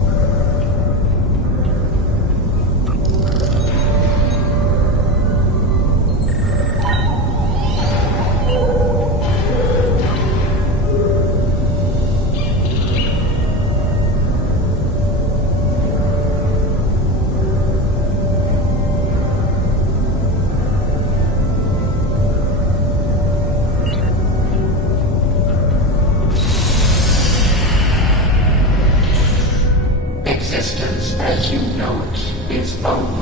Existence as you know it is over.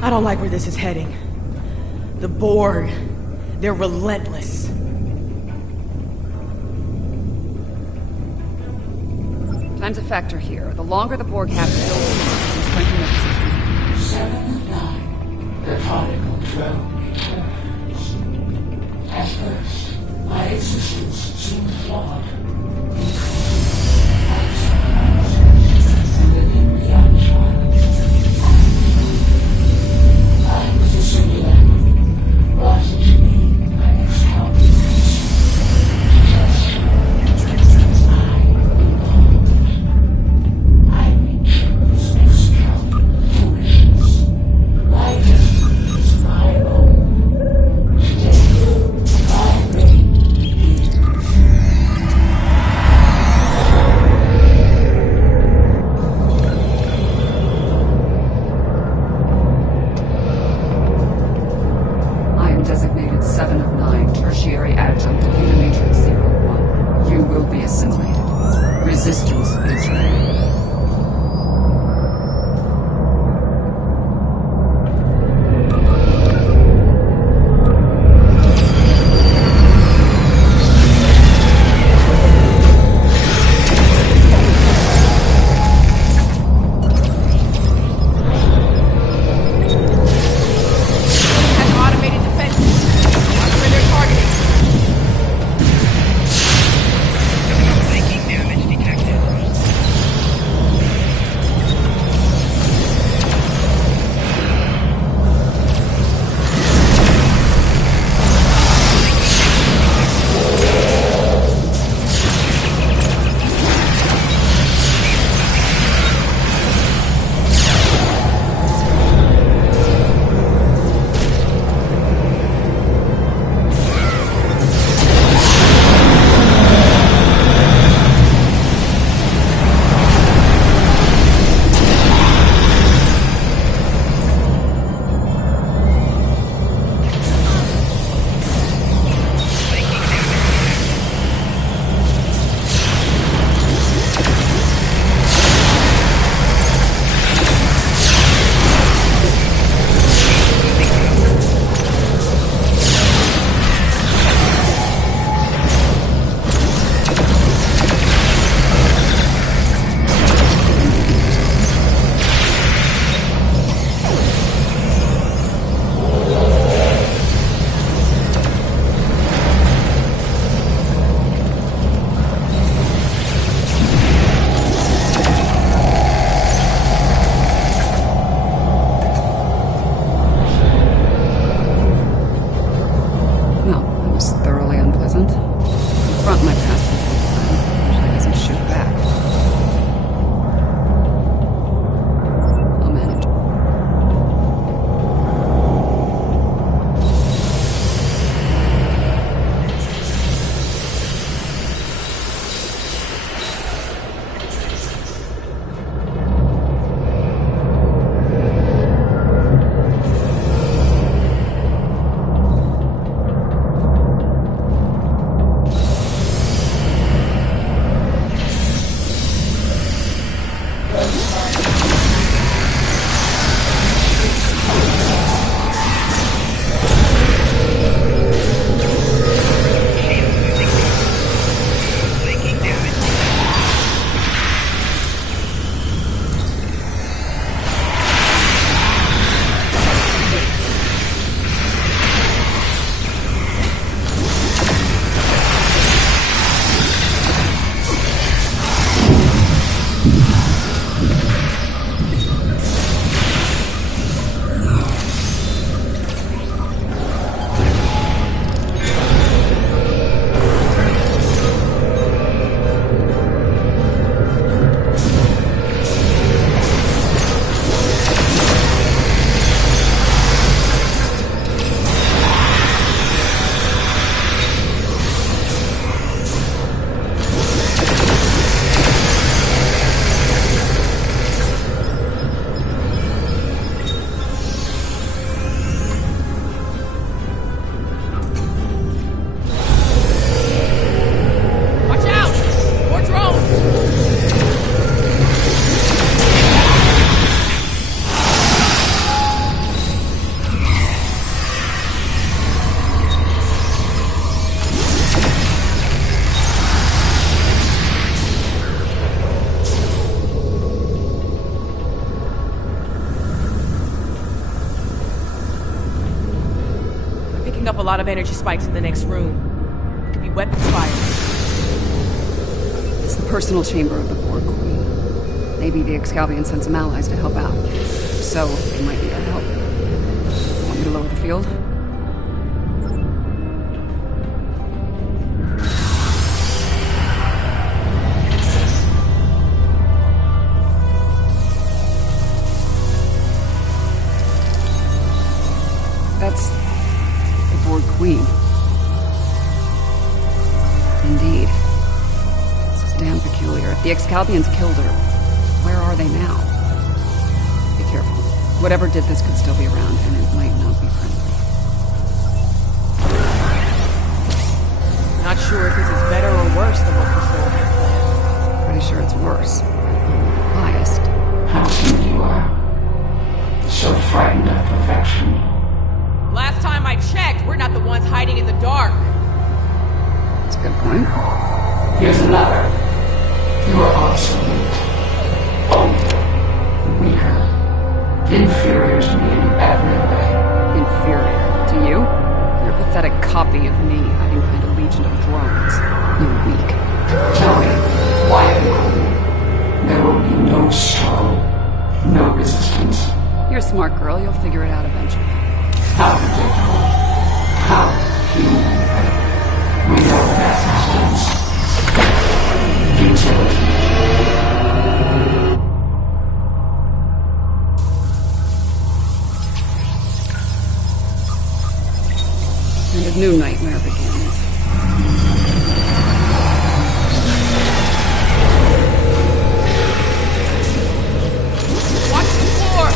I don't like where this is heading. The Borg, they're relentless. Time's a factor here. The longer the Borg have to build and strengthen their position. 7 of 9. The prodigal drone returns. At first, my existence seemed flawed. Living beyond trial. I was a singular, brought into being by its help. lot of energy spikes in the next room. It could be weapons fire. It's the personal chamber of the Borg Queen. Maybe the Excalbian sent some allies to help out. So, it might need our help. Want me to lower the field? That's the Borg Queen. Indeed. This is damn peculiar. If the Excalbians killed her, where are they now? Be careful. Whatever did this could still be around, and it might not be friendly. Not sure if this is better or worse than what Control had planned. Pretty sure it's worse. Biased. How timid you are. So frightened of perfection. Last time I checked, we're not the ones hiding in the dark. That's a good point. Here's another. You are obsolete. Older. Weaker. Inferior to me in every way. Inferior to you? You're a pathetic copy of me hiding behind a legion of drones. You're weak. Tell me, why are you cool? There will be no struggle. No resistance. You're a smart girl. You'll figure it out eventually. How predictable. How human. We know that existence. Futility. And a new nightmare begins. Watch the floor!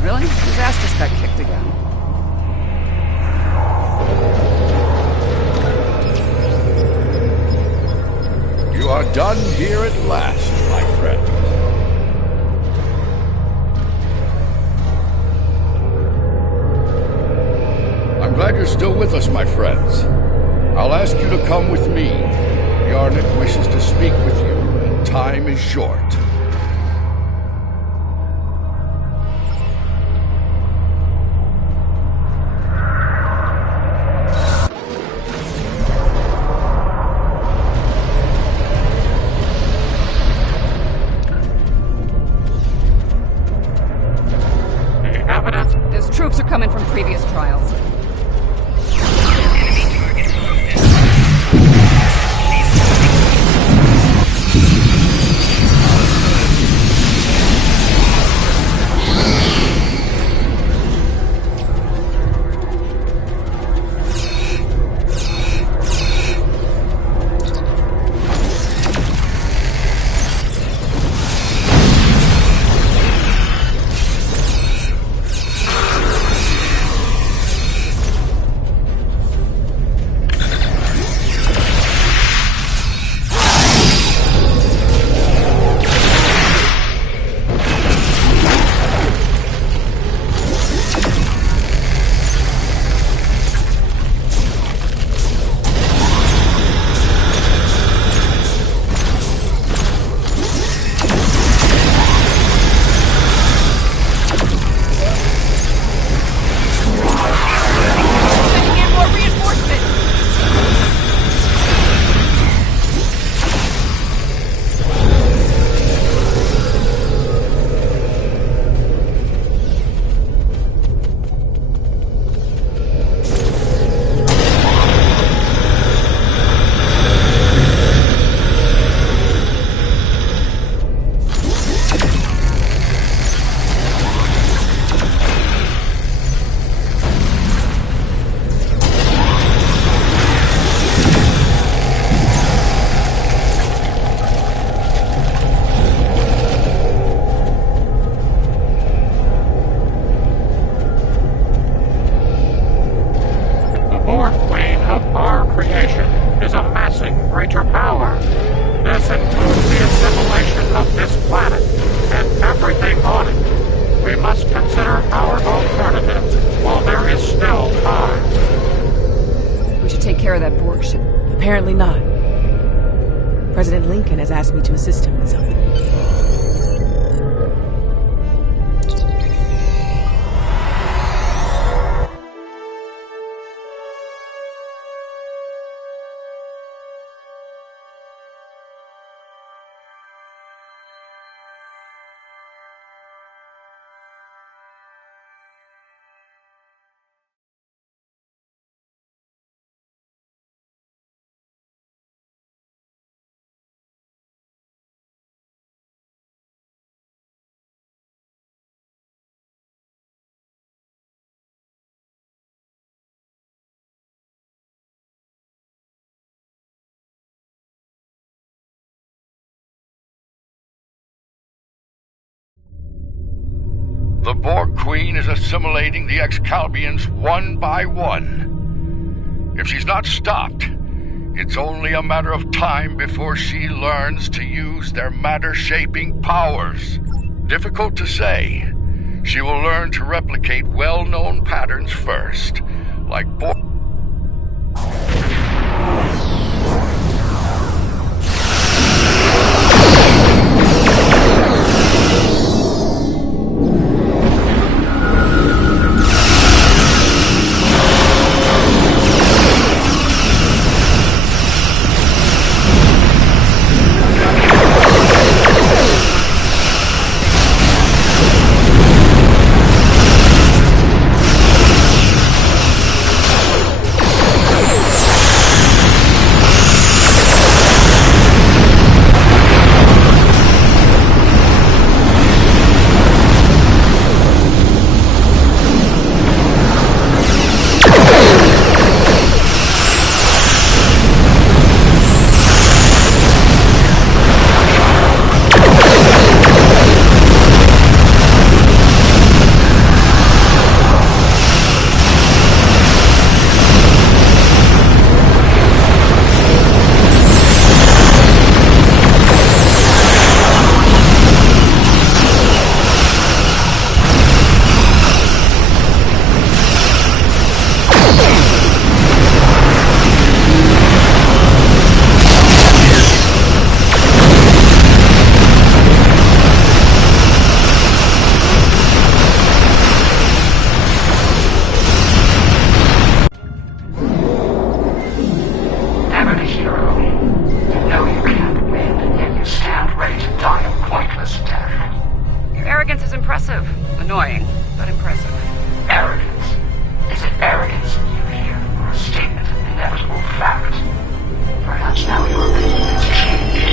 Really? His ass just got kicked again. You are done here at last, my friend. I'm glad you're still with us, my friends. I'll ask you to come with me. Yarnik wishes to speak with you, and time is short. Those troops are coming from previous trials. Apparently not. President Lincoln has asked me to assist him with something. The Borg Queen is assimilating the Excalbians one by one. If she's not stopped, it's only a matter of time before she learns to use their matter-shaping powers. Difficult to say. She will learn to replicate well-known patterns first, like Borg. Annoying, but impressive. Arrogance. Is it arrogance you hear, or a statement of inevitable fact? Perhaps now your opinion has changed.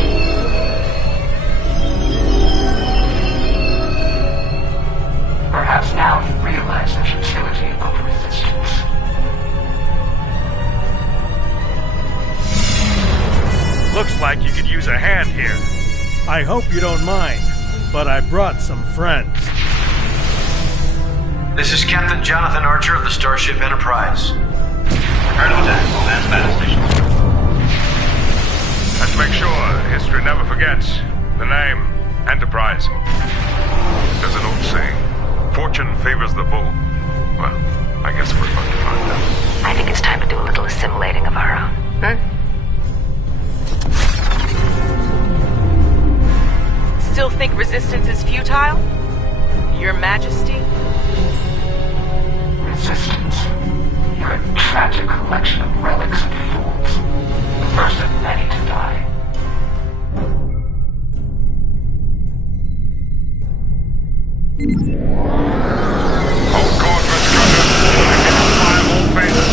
Perhaps now you realize the futility of resistance. Looks like you could use a hand here. I hope you don't mind, but I brought some friends. This is Captain Jonathan Archer of the Starship Enterprise. Prepare to attack all man's battle stations. Let's make sure history never forgets the name Enterprise. There's an old saying, fortune favors the bold. Well, I guess we're about to find out. I think it's time to do a little assimilating of our own. Still think resistance is futile? Your Majesty? Resistance. You're a tragic collection of relics and fools. The first of many to die. Hold course, Mr. Crusher. Fire all phases.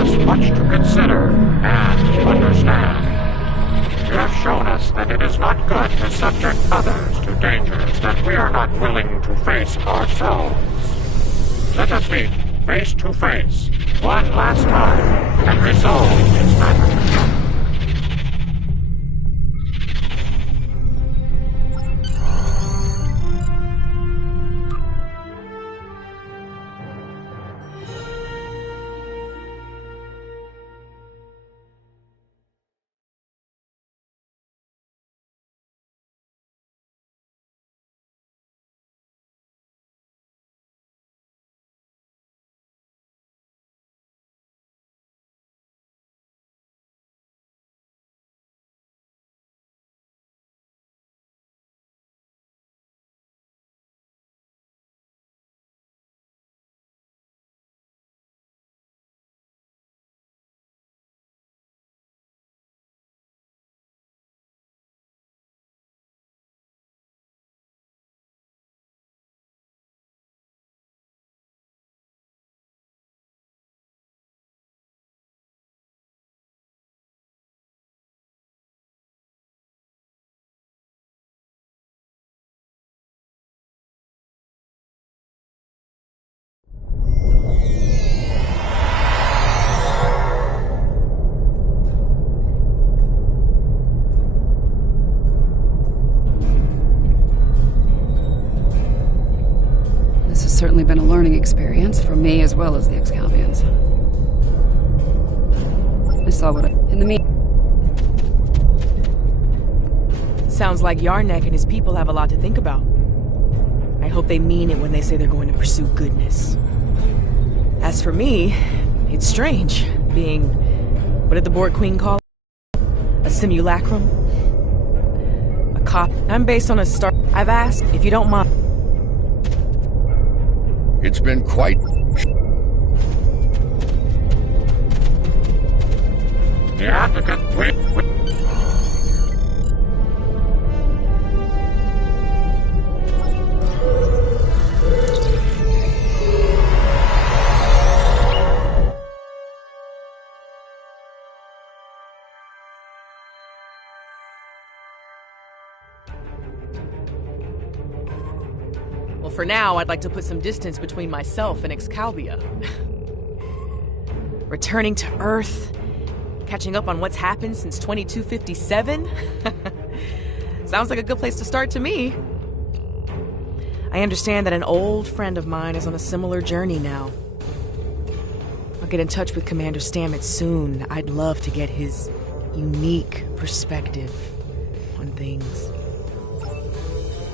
us much to consider and to understand. You have shown us that it is not good to subject others to dangers that we are not willing to face ourselves. Let us meet face to face, one last time, and resolve this matter. This has certainly been a learning experience for me as well as the Excalbians. I saw what in the Sounds like Yarnek and his people have a lot to think about. I hope they mean it when they say they're going to pursue goodness. As for me, it's strange, being... what did the Borg Queen call it? A simulacrum? A cop. I'm based on a star... I've asked, if you don't mind... It's been quite... The applicant... Wait. Well, for now, I'd like to put some distance between myself and Excalibia. Returning to Earth, catching up on what's happened since 2257? Sounds like a good place to start to me. I understand that an old friend of mine is on a similar journey now. I'll get in touch with Commander Stamets soon. I'd love to get his unique perspective on things.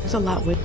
There's a lot with...